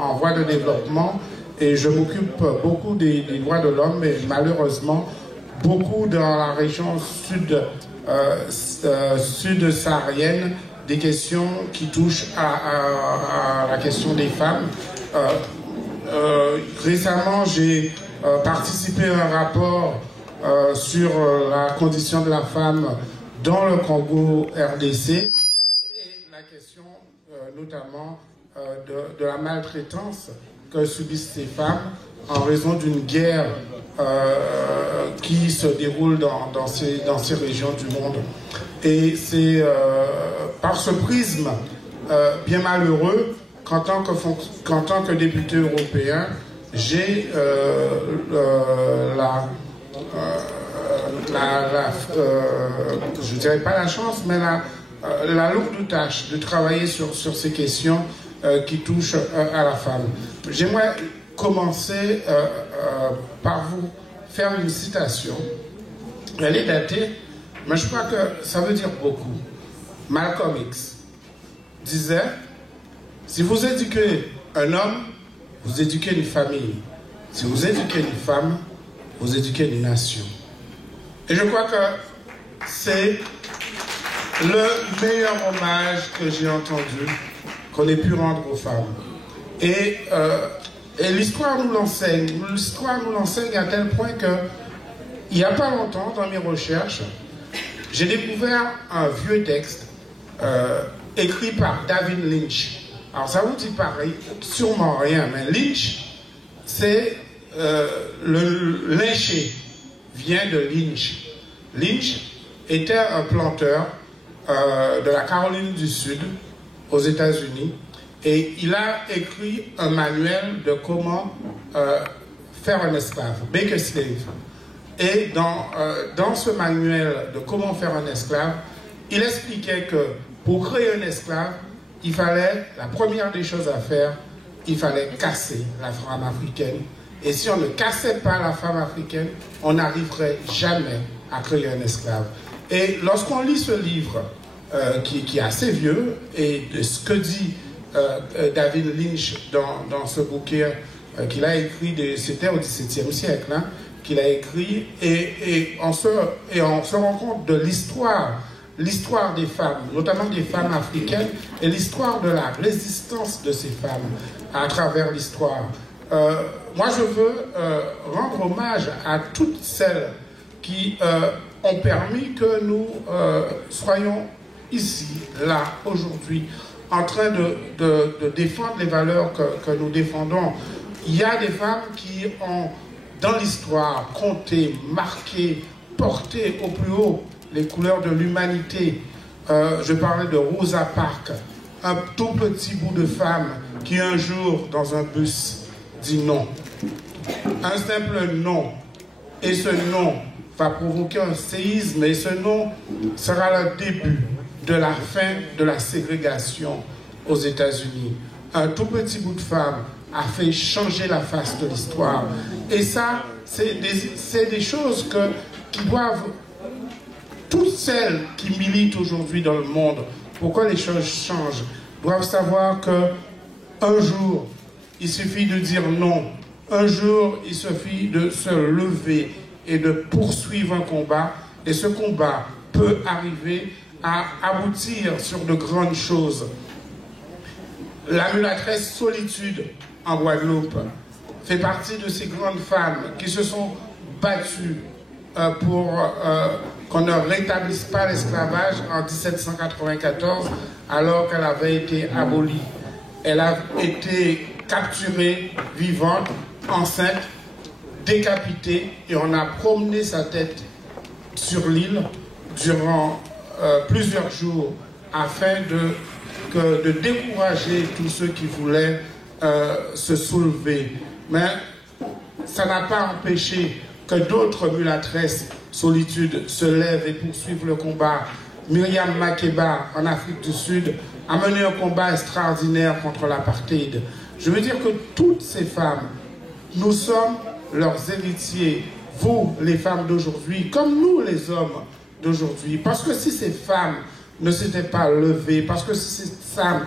en voie de développement, et je m'occupe beaucoup des droits de l'homme, mais malheureusement, beaucoup dans la région sud-saharienne, des questions qui touchent à la question des femmes. Récemment, j'ai participé à un rapport sur la condition de la femme dans le Congo RDC et la question notamment de la maltraitance que subissent ces femmes en raison d'une guerre qui se déroule dans ces régions du monde. Et c'est par ce prisme bien malheureux qu'en tant que député européen, j'ai je dirais pas la chance, mais la lourde tâche de travailler sur ces questions qui touchent à la femme. J'aimerais commencer par vous faire une citation. Elle est datée, mais je crois que ça veut dire beaucoup. Malcolm X disait, si vous éduquez un homme, vous éduquez une famille. Si vous éduquez une femme, vous éduquez une nation. Et je crois que c'est le meilleur hommage que j'ai entendu qu'on ait pu rendre aux femmes. Et l'histoire nous l'enseigne. L'histoire nous l'enseigne à tel point que, il n'y a pas longtemps, dans mes recherches, j'ai découvert un vieux texte écrit par David Lynch. Alors ça vous dit pareil, sûrement rien, mais Lynch, c'est le lynché, vient de Lynch. Lynch était un planteur de la Caroline du Sud, aux États-Unis, et il a écrit un manuel de comment faire un esclave, make a slave. Et dans ce manuel de comment faire un esclave, il expliquait que pour créer un esclave, il fallait, la première des choses à faire, il fallait casser la femme africaine. Et si on ne cassait pas la femme africaine, on n'arriverait jamais à créer un esclave. Et lorsqu'on lit ce livre, qui est assez vieux, et de ce que dit David Lynch dans ce bouquin qu'il a écrit, c'était au XVIIe siècle, hein, qu'il a écrit, et on se rend compte de l'histoire des femmes, notamment des femmes africaines, et l'histoire de la résistance de ces femmes à travers l'histoire. Moi, je veux rendre hommage à toutes celles qui ont permis que nous soyons ici, là, aujourd'hui, en train de défendre les valeurs que nous défendons. Il y a des femmes qui ont, dans l'histoire, compté, marqué, porté au plus haut les couleurs de l'humanité. Je parlais de Rosa Parks, un tout petit bout de femme qui un jour, dans un bus, dit non. Un simple non. Et ce non va provoquer un séisme, et ce non sera le début de la fin de la ségrégation aux États-Unis. Un tout petit bout de femme a fait changer la face de l'histoire. Et ça, c'est des choses qui doivent... Toutes celles qui militent aujourd'hui dans le monde, pourquoi les choses changent, doivent savoir qu'un jour, il suffit de dire non. Un jour, il suffit de se lever et de poursuivre un combat. Et ce combat peut arriver à aboutir sur de grandes choses. La mulâtresse Solitude en Guadeloupe fait partie de ces grandes femmes qui se sont battues pour qu'on ne rétablisse pas l'esclavage en 1794, alors qu'elle avait été abolie. Elle a été capturée, vivante, enceinte, décapitée, et on a promené sa tête sur l'île durant plusieurs jours afin de décourager tous ceux qui voulaient se soulever. Mais ça n'a pas empêché que d'autres mulâtresses Solitude se lèvent et poursuivent le combat. Myriam Makeba, en Afrique du Sud, a mené un combat extraordinaire contre l'apartheid. Je veux dire que toutes ces femmes, nous sommes leurs héritiers, vous, les femmes d'aujourd'hui, comme nous, les hommes d'aujourd'hui. Parce que si ces femmes ne s'étaient pas levées, parce que si ces femmes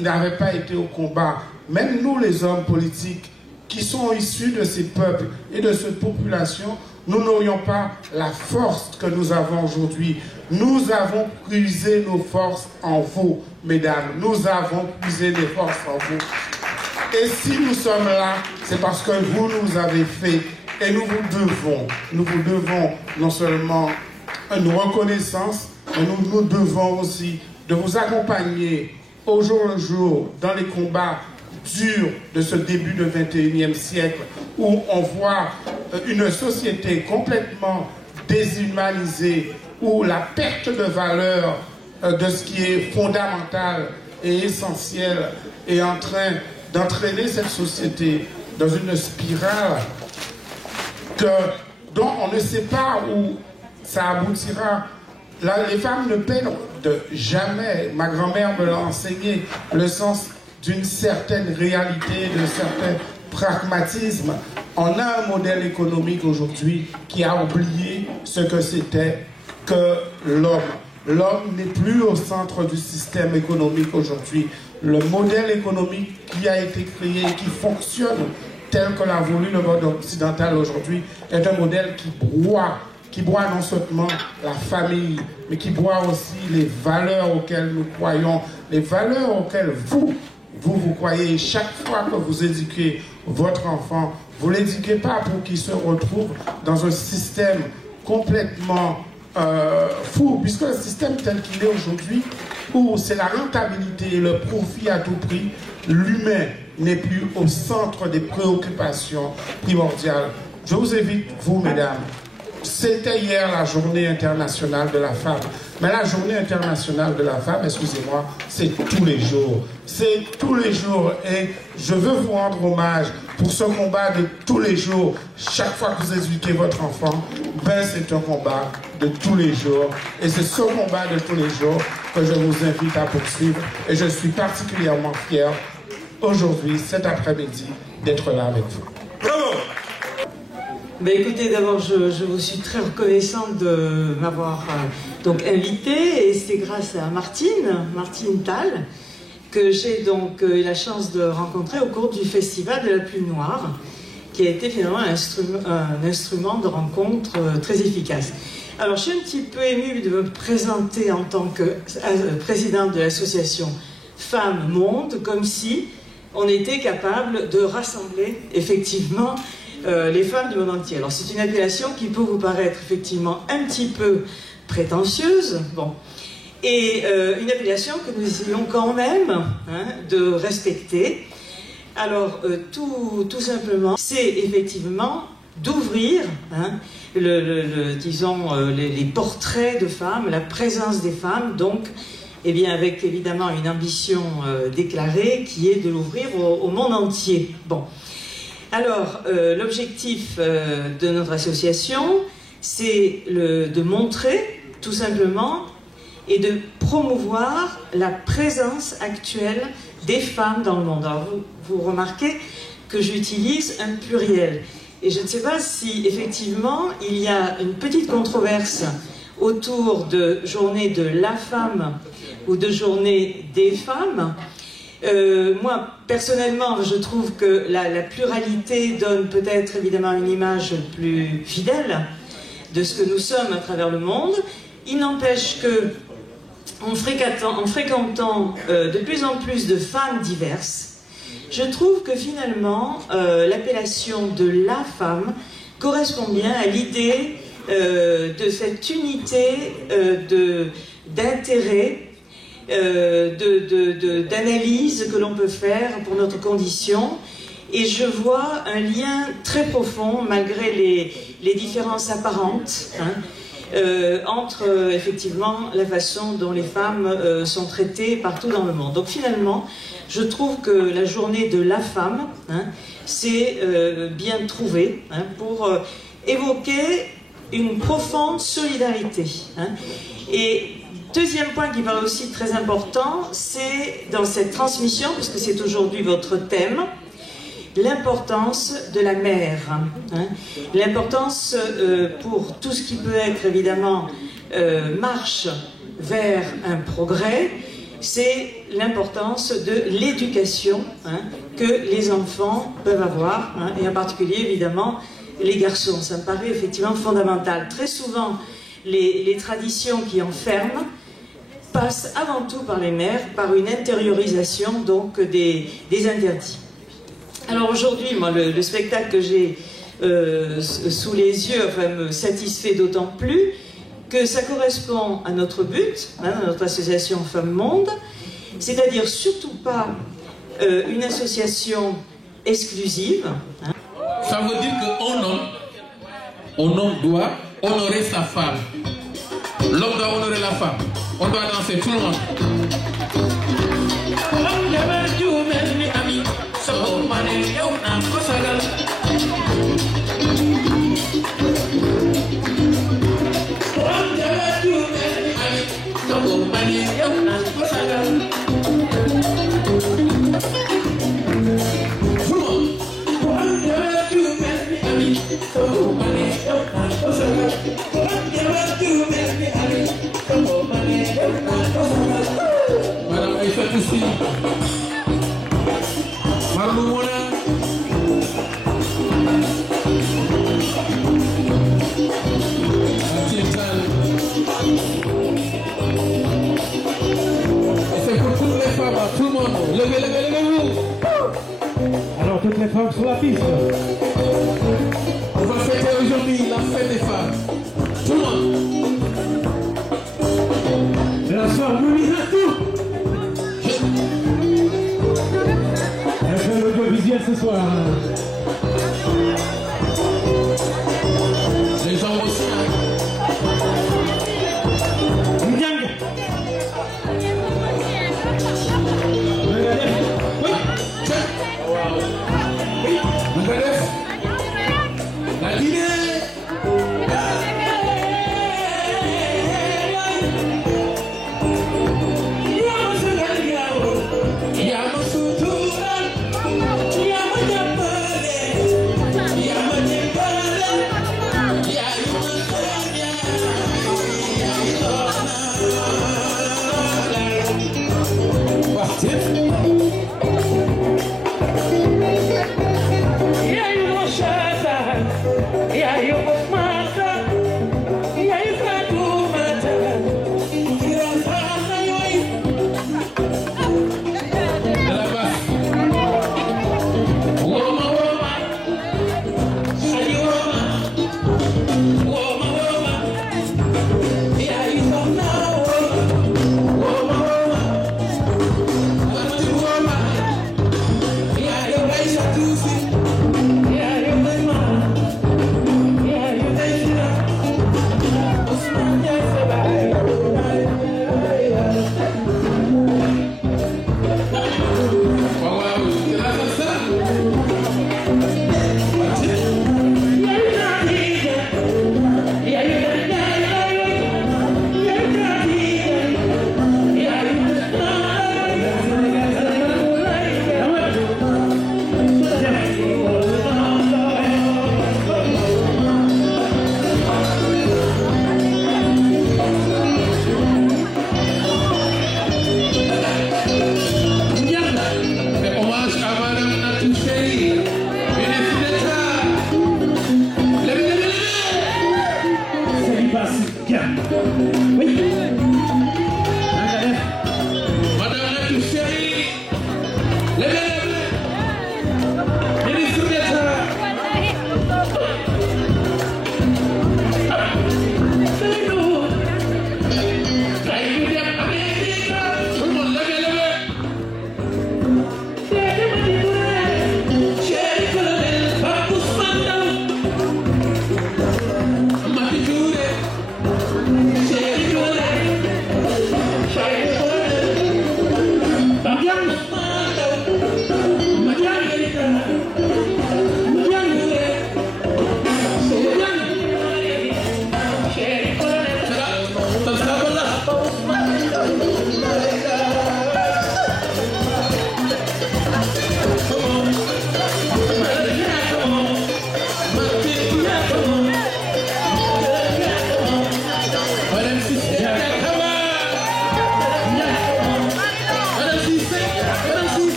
n'avaient pas été au combat, même nous, les hommes politiques, qui sont issus de ces peuples et de cette population, nous n'aurions pas la force que nous avons aujourd'hui. Nous avons puisé nos forces en vous, mesdames. Nous avons puisé des forces en vous. Et si nous sommes là, c'est parce que vous nous avez fait. Et nous vous devons non seulement une reconnaissance, mais nous devons aussi de vous accompagner au jour le jour dans les combats durs de ce début du XXIe siècle où on voit une société complètement déshumanisée, où la perte de valeur de ce qui est fondamental et essentiel est en train d'entraîner cette société dans une spirale dont on ne sait pas où ça aboutira. Là, les femmes ne perdent jamais, ma grand-mère me l'a enseigné, le sens d'une certaine réalité, d'un certain pragmatisme. On a un modèle économique aujourd'hui qui a oublié ce que c'était que l'homme. L'homme n'est plus au centre du système économique aujourd'hui. Le modèle économique qui a été créé, qui fonctionne tel que l'a voulu le monde occidental aujourd'hui, est un modèle qui broie non seulement la famille, mais qui broie aussi les valeurs auxquelles nous croyons, les valeurs auxquelles vous croyez. Chaque fois que vous éduquez votre enfant, vous ne l'éduquez pas pour qu'il se retrouve dans un système complètement fou, puisque le système tel qu'il est aujourd'hui, où c'est la rentabilité et le profit à tout prix, l'humain n'est plus au centre des préoccupations primordiales. Je vous invite, vous mesdames, c'était hier la journée internationale de la femme. Mais la journée internationale de la femme, excusez-moi, c'est tous les jours. C'est tous les jours. Et je veux vous rendre hommage pour ce combat de tous les jours. Chaque fois que vous éduquez votre enfant, ben c'est un combat de tous les jours. Et c'est ce combat de tous les jours que je vous invite à poursuivre. Et je suis particulièrement fier aujourd'hui, cet après-midi, d'être là avec vous. Bravo! Ben écoutez, d'abord, je vous suis très reconnaissante de m'avoir donc invitée, et c'est grâce à Martine Thal, que j'ai donc eu la chance de rencontrer au cours du Festival de la Plume Noire, qui a été finalement un instrument de rencontre très efficace. Alors, je suis un petit peu émue de me présenter en tant que présidente de l'association Femmes Monde, comme si on était capable de rassembler effectivement les femmes du monde entier. Alors c'est une appellation qui peut vous paraître effectivement un petit peu prétentieuse, bon, et une appellation que nous essayons quand même de respecter. Alors tout simplement, c'est effectivement d'ouvrir disons, les portraits de femmes, la présence des femmes, donc eh bien, avec évidemment une ambition déclarée qui est de l'ouvrir au monde entier. Bon. Alors, l'objectif de notre association, c'est de montrer, tout simplement, et de promouvoir la présence actuelle des femmes dans le monde. Alors, vous remarquez que j'utilise un pluriel. Et je ne sais pas si, effectivement, il y a une petite controverse autour de journée de la femme ou de journée des femmes. Moi, personnellement, je trouve que la pluralité donne peut-être évidemment une image plus fidèle de ce que nous sommes à travers le monde. Il n'empêche que, en fréquentant de plus en plus de femmes diverses, je trouve que finalement, l'appellation de la femme correspond bien à l'idée de cette unité d'intérêt, d'analyse que l'on peut faire pour notre condition, et je vois un lien très profond, malgré les différences apparentes, entre effectivement la façon dont les femmes sont traitées partout dans le monde. Donc finalement, je trouve que la journée de la femme, c'est bien trouvé pour évoquer une profonde solidarité. Et deuxième point qui paraît aussi très important, c'est dans cette transmission, puisque c'est aujourd'hui votre thème, l'importance de la mère. L'importance pour tout ce qui peut être évidemment marche vers un progrès, c'est l'importance de l'éducation que les enfants peuvent avoir, et en particulier évidemment les garçons. Ça me paraît effectivement fondamental. Très souvent, les traditions qui enferment passent avant tout par les mères, par une intériorisation donc des interdits. Alors aujourd'hui, moi, le spectacle que j'ai sous les yeux me satisfait d'autant plus que ça correspond à notre but, à notre association Femmes Monde, c'est-à-dire surtout pas une association exclusive. Ça veut dire qu'un homme doit honorer sa femme. L'homme doit honorer la femme. On doit danser tout le monde. Madame Aïssa Toussi, Marlou Mona, Mathilde. Et c'est pour toutes les femmes, tout le monde. Levez-vous. Alors toutes les femmes sur la piste. On va fêter aujourd'hui la fête des femmes. Tout le monde. La soirée Mouli tout. Elle fait l'audiovisuel ce soir. Les gens aussi. La Guinée.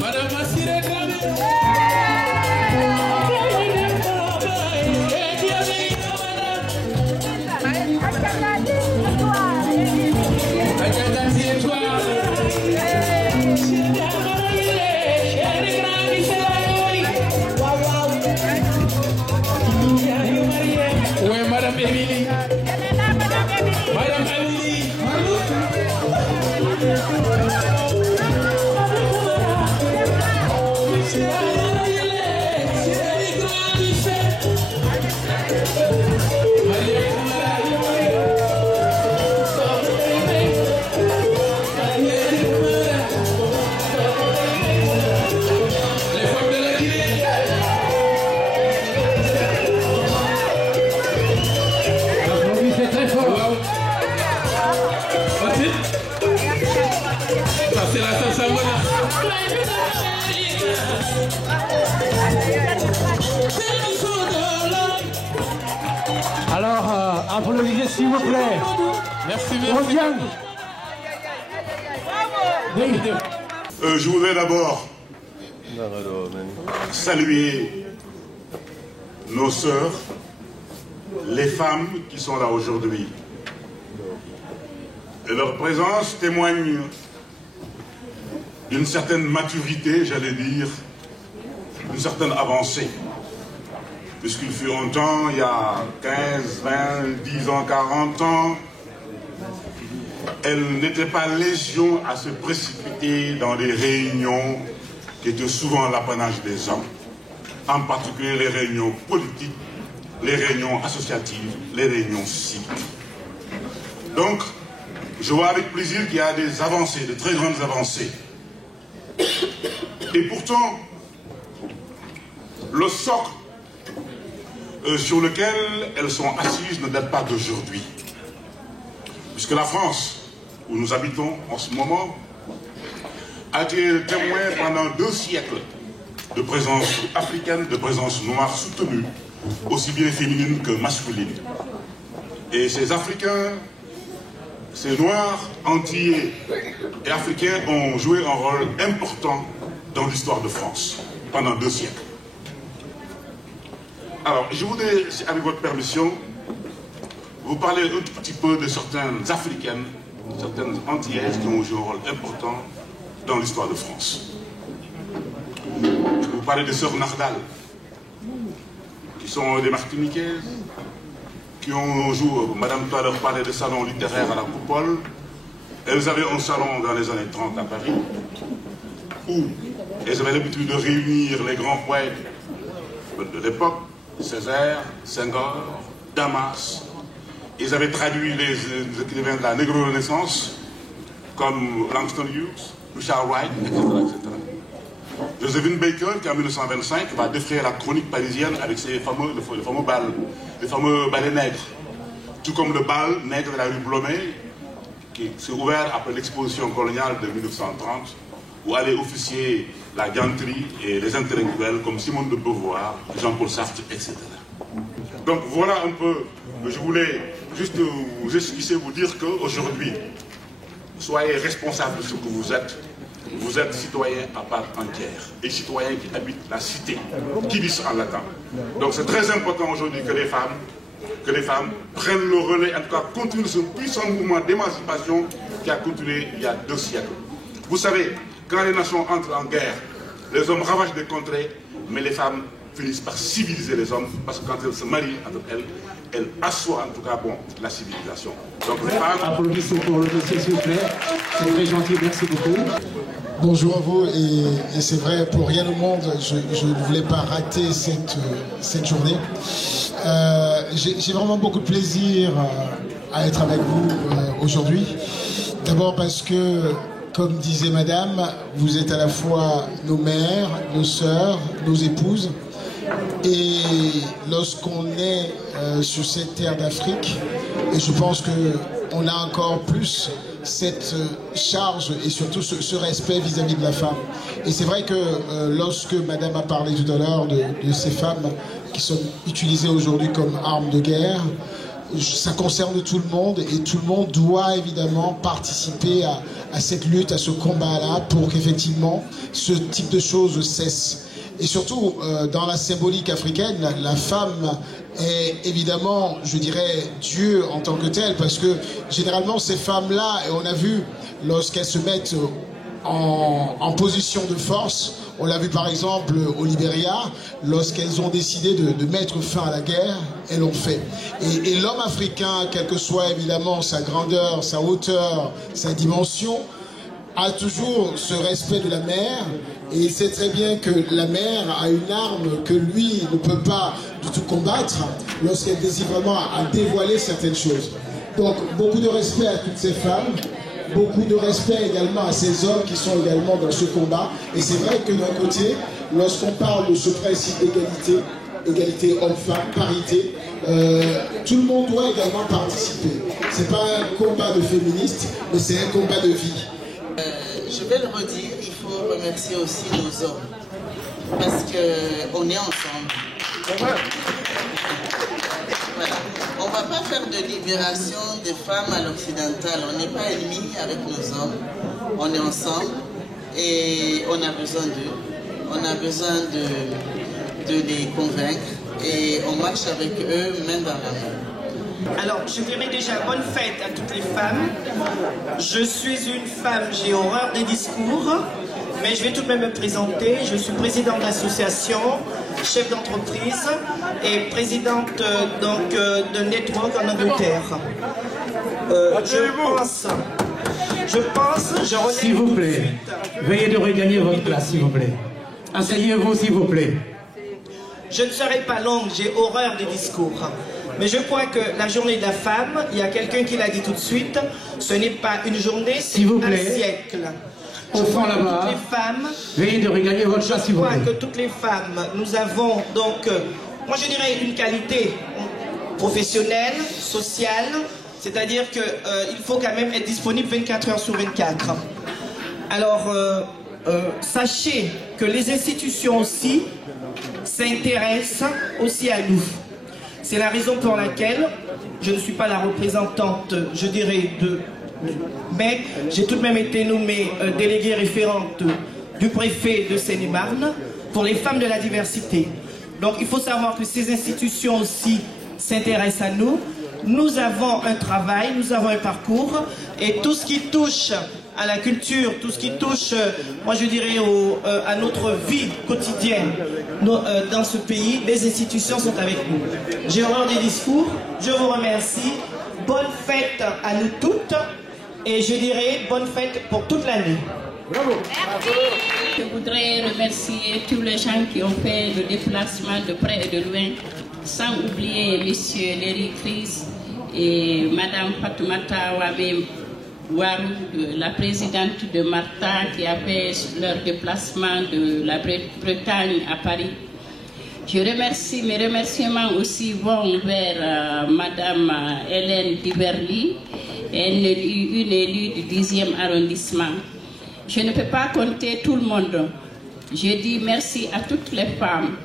Madame Massiré Dramé. Ouais, Madame Émilie. Madame Émilie. C'est la salsa Alors, applaudissez s'il vous plaît. Merci, je voudrais d'abord saluer nos sœurs, les femmes qui sont là aujourd'hui. Et leur présence témoigne d'une certaine maturité, j'allais dire, d'une certaine avancée. Puisqu'il fut un temps, il y a 15, 20, 10 ans, 40 ans, elles n'étaient pas légion à se précipiter dans des réunions qui étaient souvent l'apanage des hommes, en particulier les réunions politiques, les réunions associatives, les réunions civiques. Donc, je vois avec plaisir qu'il y a des avancées, de très grandes avancées. Et pourtant, le socle sur lequel elles sont assises ne date pas d'aujourd'hui. Puisque la France, où nous habitons en ce moment, a été témoin pendant 2 siècles de présence africaine, de présence noire soutenue, aussi bien féminine que masculine. Et ces Africains, ces Noirs, Antillais et Africains ont joué un rôle important dans l'histoire de France pendant 2 siècles. Alors, je voudrais, avec votre permission, vous parler un tout petit peu de certaines Africaines, certaines Antillaises qui ont joué un rôle important dans l'histoire de France. Je vais vous parler des sœurs Nardal, qui sont des Martiniquaises, qui ont joué, Madame tout à l'heure parlait de salon littéraire à la Coupole. Elles avaient un salon dans les années 30 à Paris, où elles avaient l'habitude de réunir les grands poètes de l'époque, Césaire, Senghor, Damas. Ils avaient traduit les écrivains de la négro-renaissance, comme Langston Hughes, Richard Wright, etc., etc. Joséphine Baker, qui en 1925 va défrayer la chronique parisienne avec ses fameux balles, les fameux ballets nègres. Tout comme le bal nègre de la rue Blomet, qui s'est ouvert après l'exposition coloniale de 1930, où allaient officier la ganterie et les intellectuels comme Simone de Beauvoir, Jean-Paul Sartre, etc. Donc voilà un peu, je voulais juste vous esquisser, vous dire qu'aujourd'hui, soyez responsables de ce que vous êtes. Vous êtes citoyens à part entière et citoyens qui habitent la cité, qui disent en latin. Donc c'est très important aujourd'hui que les femmes prennent le relais, en tout cas continuent ce puissant mouvement d'émancipation qui a continué il y a 2 siècles. Vous savez, quand les nations entrent en guerre, les hommes ravagent des contrées, mais les femmes finissent par civiliser les hommes, parce que quand elles se marient entre elles, elles assoient en tout cas la civilisation. Donc les femmes... Applaudissez pour le dossier s'il vous plaît, c'est très gentil, merci beaucoup. Bonjour à vous, et c'est vrai, pour rien au monde, je ne voulais pas rater cette journée. J'ai vraiment beaucoup de plaisir à être avec vous aujourd'hui. D'abord parce que, comme disait madame, vous êtes à la fois nos mères, nos sœurs, nos épouses. Et lorsqu'on est sur cette terre d'Afrique, et je pense qu'on a encore plus cette charge et surtout ce respect vis-à-vis de la femme. Et c'est vrai que lorsque madame a parlé tout à l'heure de ces femmes qui sont utilisées aujourd'hui comme armes de guerre, ça concerne tout le monde et tout le monde doit évidemment participer à cette lutte, à ce combat-là pour qu'effectivement ce type de choses cesse. Et surtout, dans la symbolique africaine, la femme est évidemment, je dirais, Dieu en tant que tel, parce que généralement ces femmes-là, et on a vu lorsqu'elles se mettent en position de force, on l'a vu par exemple au Libéria, lorsqu'elles ont décidé de mettre fin à la guerre, elles l'ont fait. Et l'homme africain, quelle que soit évidemment sa grandeur, sa hauteur, sa dimension, a toujours ce respect de la mère, et il sait très bien que la mère a une arme que lui ne peut pas du tout combattre lorsqu'elle désire vraiment à dévoiler certaines choses. Donc beaucoup de respect à toutes ces femmes, beaucoup de respect également à ces hommes qui sont également dans ce combat. Et c'est vrai que d'un côté, lorsqu'on parle de ce principe d'égalité, égalité homme-femme, parité, tout le monde doit également participer. C'est pas un combat de féministes, mais c'est un combat de vie. Je vais le redire, il faut remercier aussi nos hommes, parce qu'on est ensemble. Voilà. On ne va pas faire de libération des femmes à l'occidental, on n'est pas ennemis avec nos hommes, on est ensemble et on a besoin d'eux, on a besoin de les convaincre et on marche avec eux main dans la main. Alors, je dirais déjà bonne fête à toutes les femmes. Je suis une femme, j'ai horreur des discours, mais je vais tout de même me présenter. Je suis présidente d'association, chef d'entreprise et présidente de Network en Angleterre. S'il vous plaît, veuillez de regagner votre place, s'il vous plaît. Asseyez-vous, s'il vous plaît. Je ne serai pas longue, j'ai horreur des discours. Mais je crois que la journée de la femme, il y a quelqu'un qui l'a dit tout de suite, ce n'est pas une journée, c'est un siècle. Au fond là-bas, toutes les femmes, veuillez de regagner votre place, s'il vous plaît. Je crois que toutes les femmes, nous avons donc, moi je dirais une qualité professionnelle, sociale, c'est-à-dire qu'il faut quand même être disponible 24 heures sur 24. Alors, sachez que les institutions aussi s'intéressent aussi à nous. C'est la raison pour laquelle je ne suis pas la représentante, je dirais, mais j'ai tout de même été nommée déléguée référente du préfet de Seine-et-Marne pour les femmes de la diversité. Donc il faut savoir que ces institutions aussi s'intéressent à nous. Nous avons un travail, nous avons un parcours, et tout ce qui touche à la culture, tout ce qui touche, moi je dirais, à notre vie quotidienne dans ce pays, les institutions sont avec nous. J'ai horreur des discours, je vous remercie, bonne fête à nous toutes, et je dirais bonne fête pour toute l'année. Bravo. Je voudrais remercier tous les gens qui ont fait le déplacement de près et de loin, sans oublier M. Léry Chris et Mme Fatoumata Warou, la présidente de Martha, qui a fait leur déplacement de la Bretagne à Paris. Je remercie, mes remerciements aussi vont vers Mme Hélène Diverly, une élue du 10e arrondissement. Je ne peux pas compter tout le monde. Je dis merci à toutes les femmes.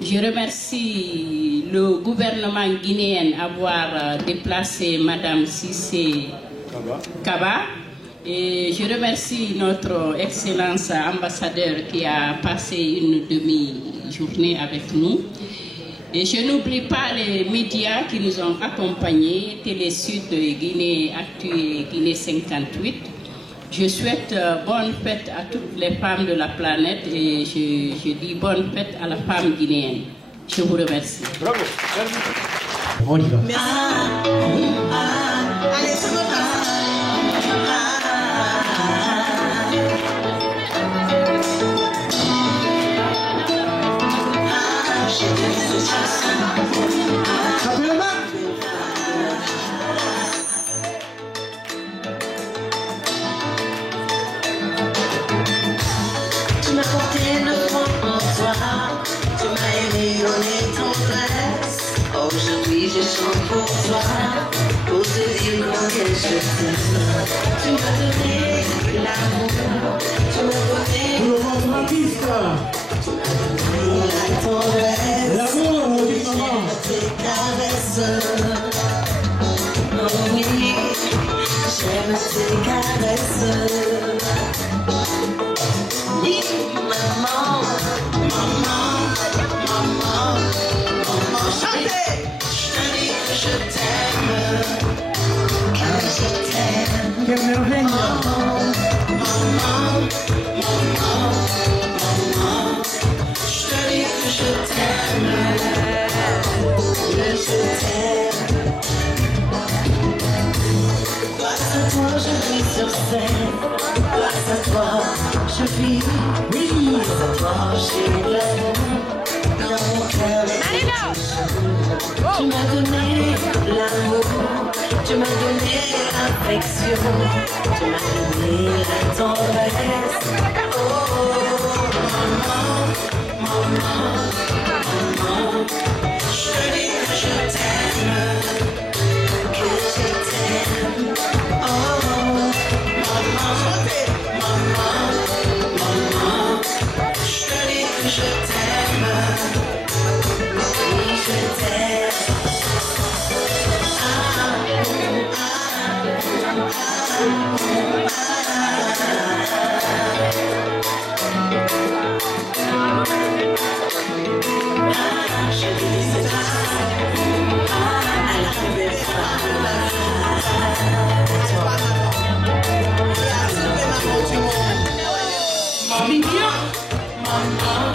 Je remercie le gouvernement guinéen d'avoir déplacé Mme Cissé Kaba. Et je remercie notre Excellence ambassadeur qui a passé une demi-journée avec nous. Et je n'oublie pas les médias qui nous ont accompagnés, Télé Sud, Guinée Actu et Guinée 58. Je souhaite bonne fête à toutes les femmes de la planète et je dis bonne fête à la femme guinéenne. Je vous remercie. Bravo. On y va. Merci. Allez, c'est bon. Tu m'as porté le front en toi, tu m'as aimé, donné ton place. Aujourd'hui je chante pour toi, pour te dire combien je t'aime. Tu m'as donné l'amour, tu m'as donné la tendresse, l'amour, tes caresses. Maman, maman, je te dis que je t'aime. Je t'aime. Grâce à toi je vis sur scène. Grâce à toi je vis. Oui, grâce à toi j'ai l'amour dans mon cœur. Tu m'as donné l'amour, tu m'as donné l'affection, tu m'as donné la tendresse. Oh, maman, maman, maman, je te dis que je t'aime, que je t'aime. Oh, maman, maman, maman, je te dis que je t'aime. Oui, je t'aime. Maman,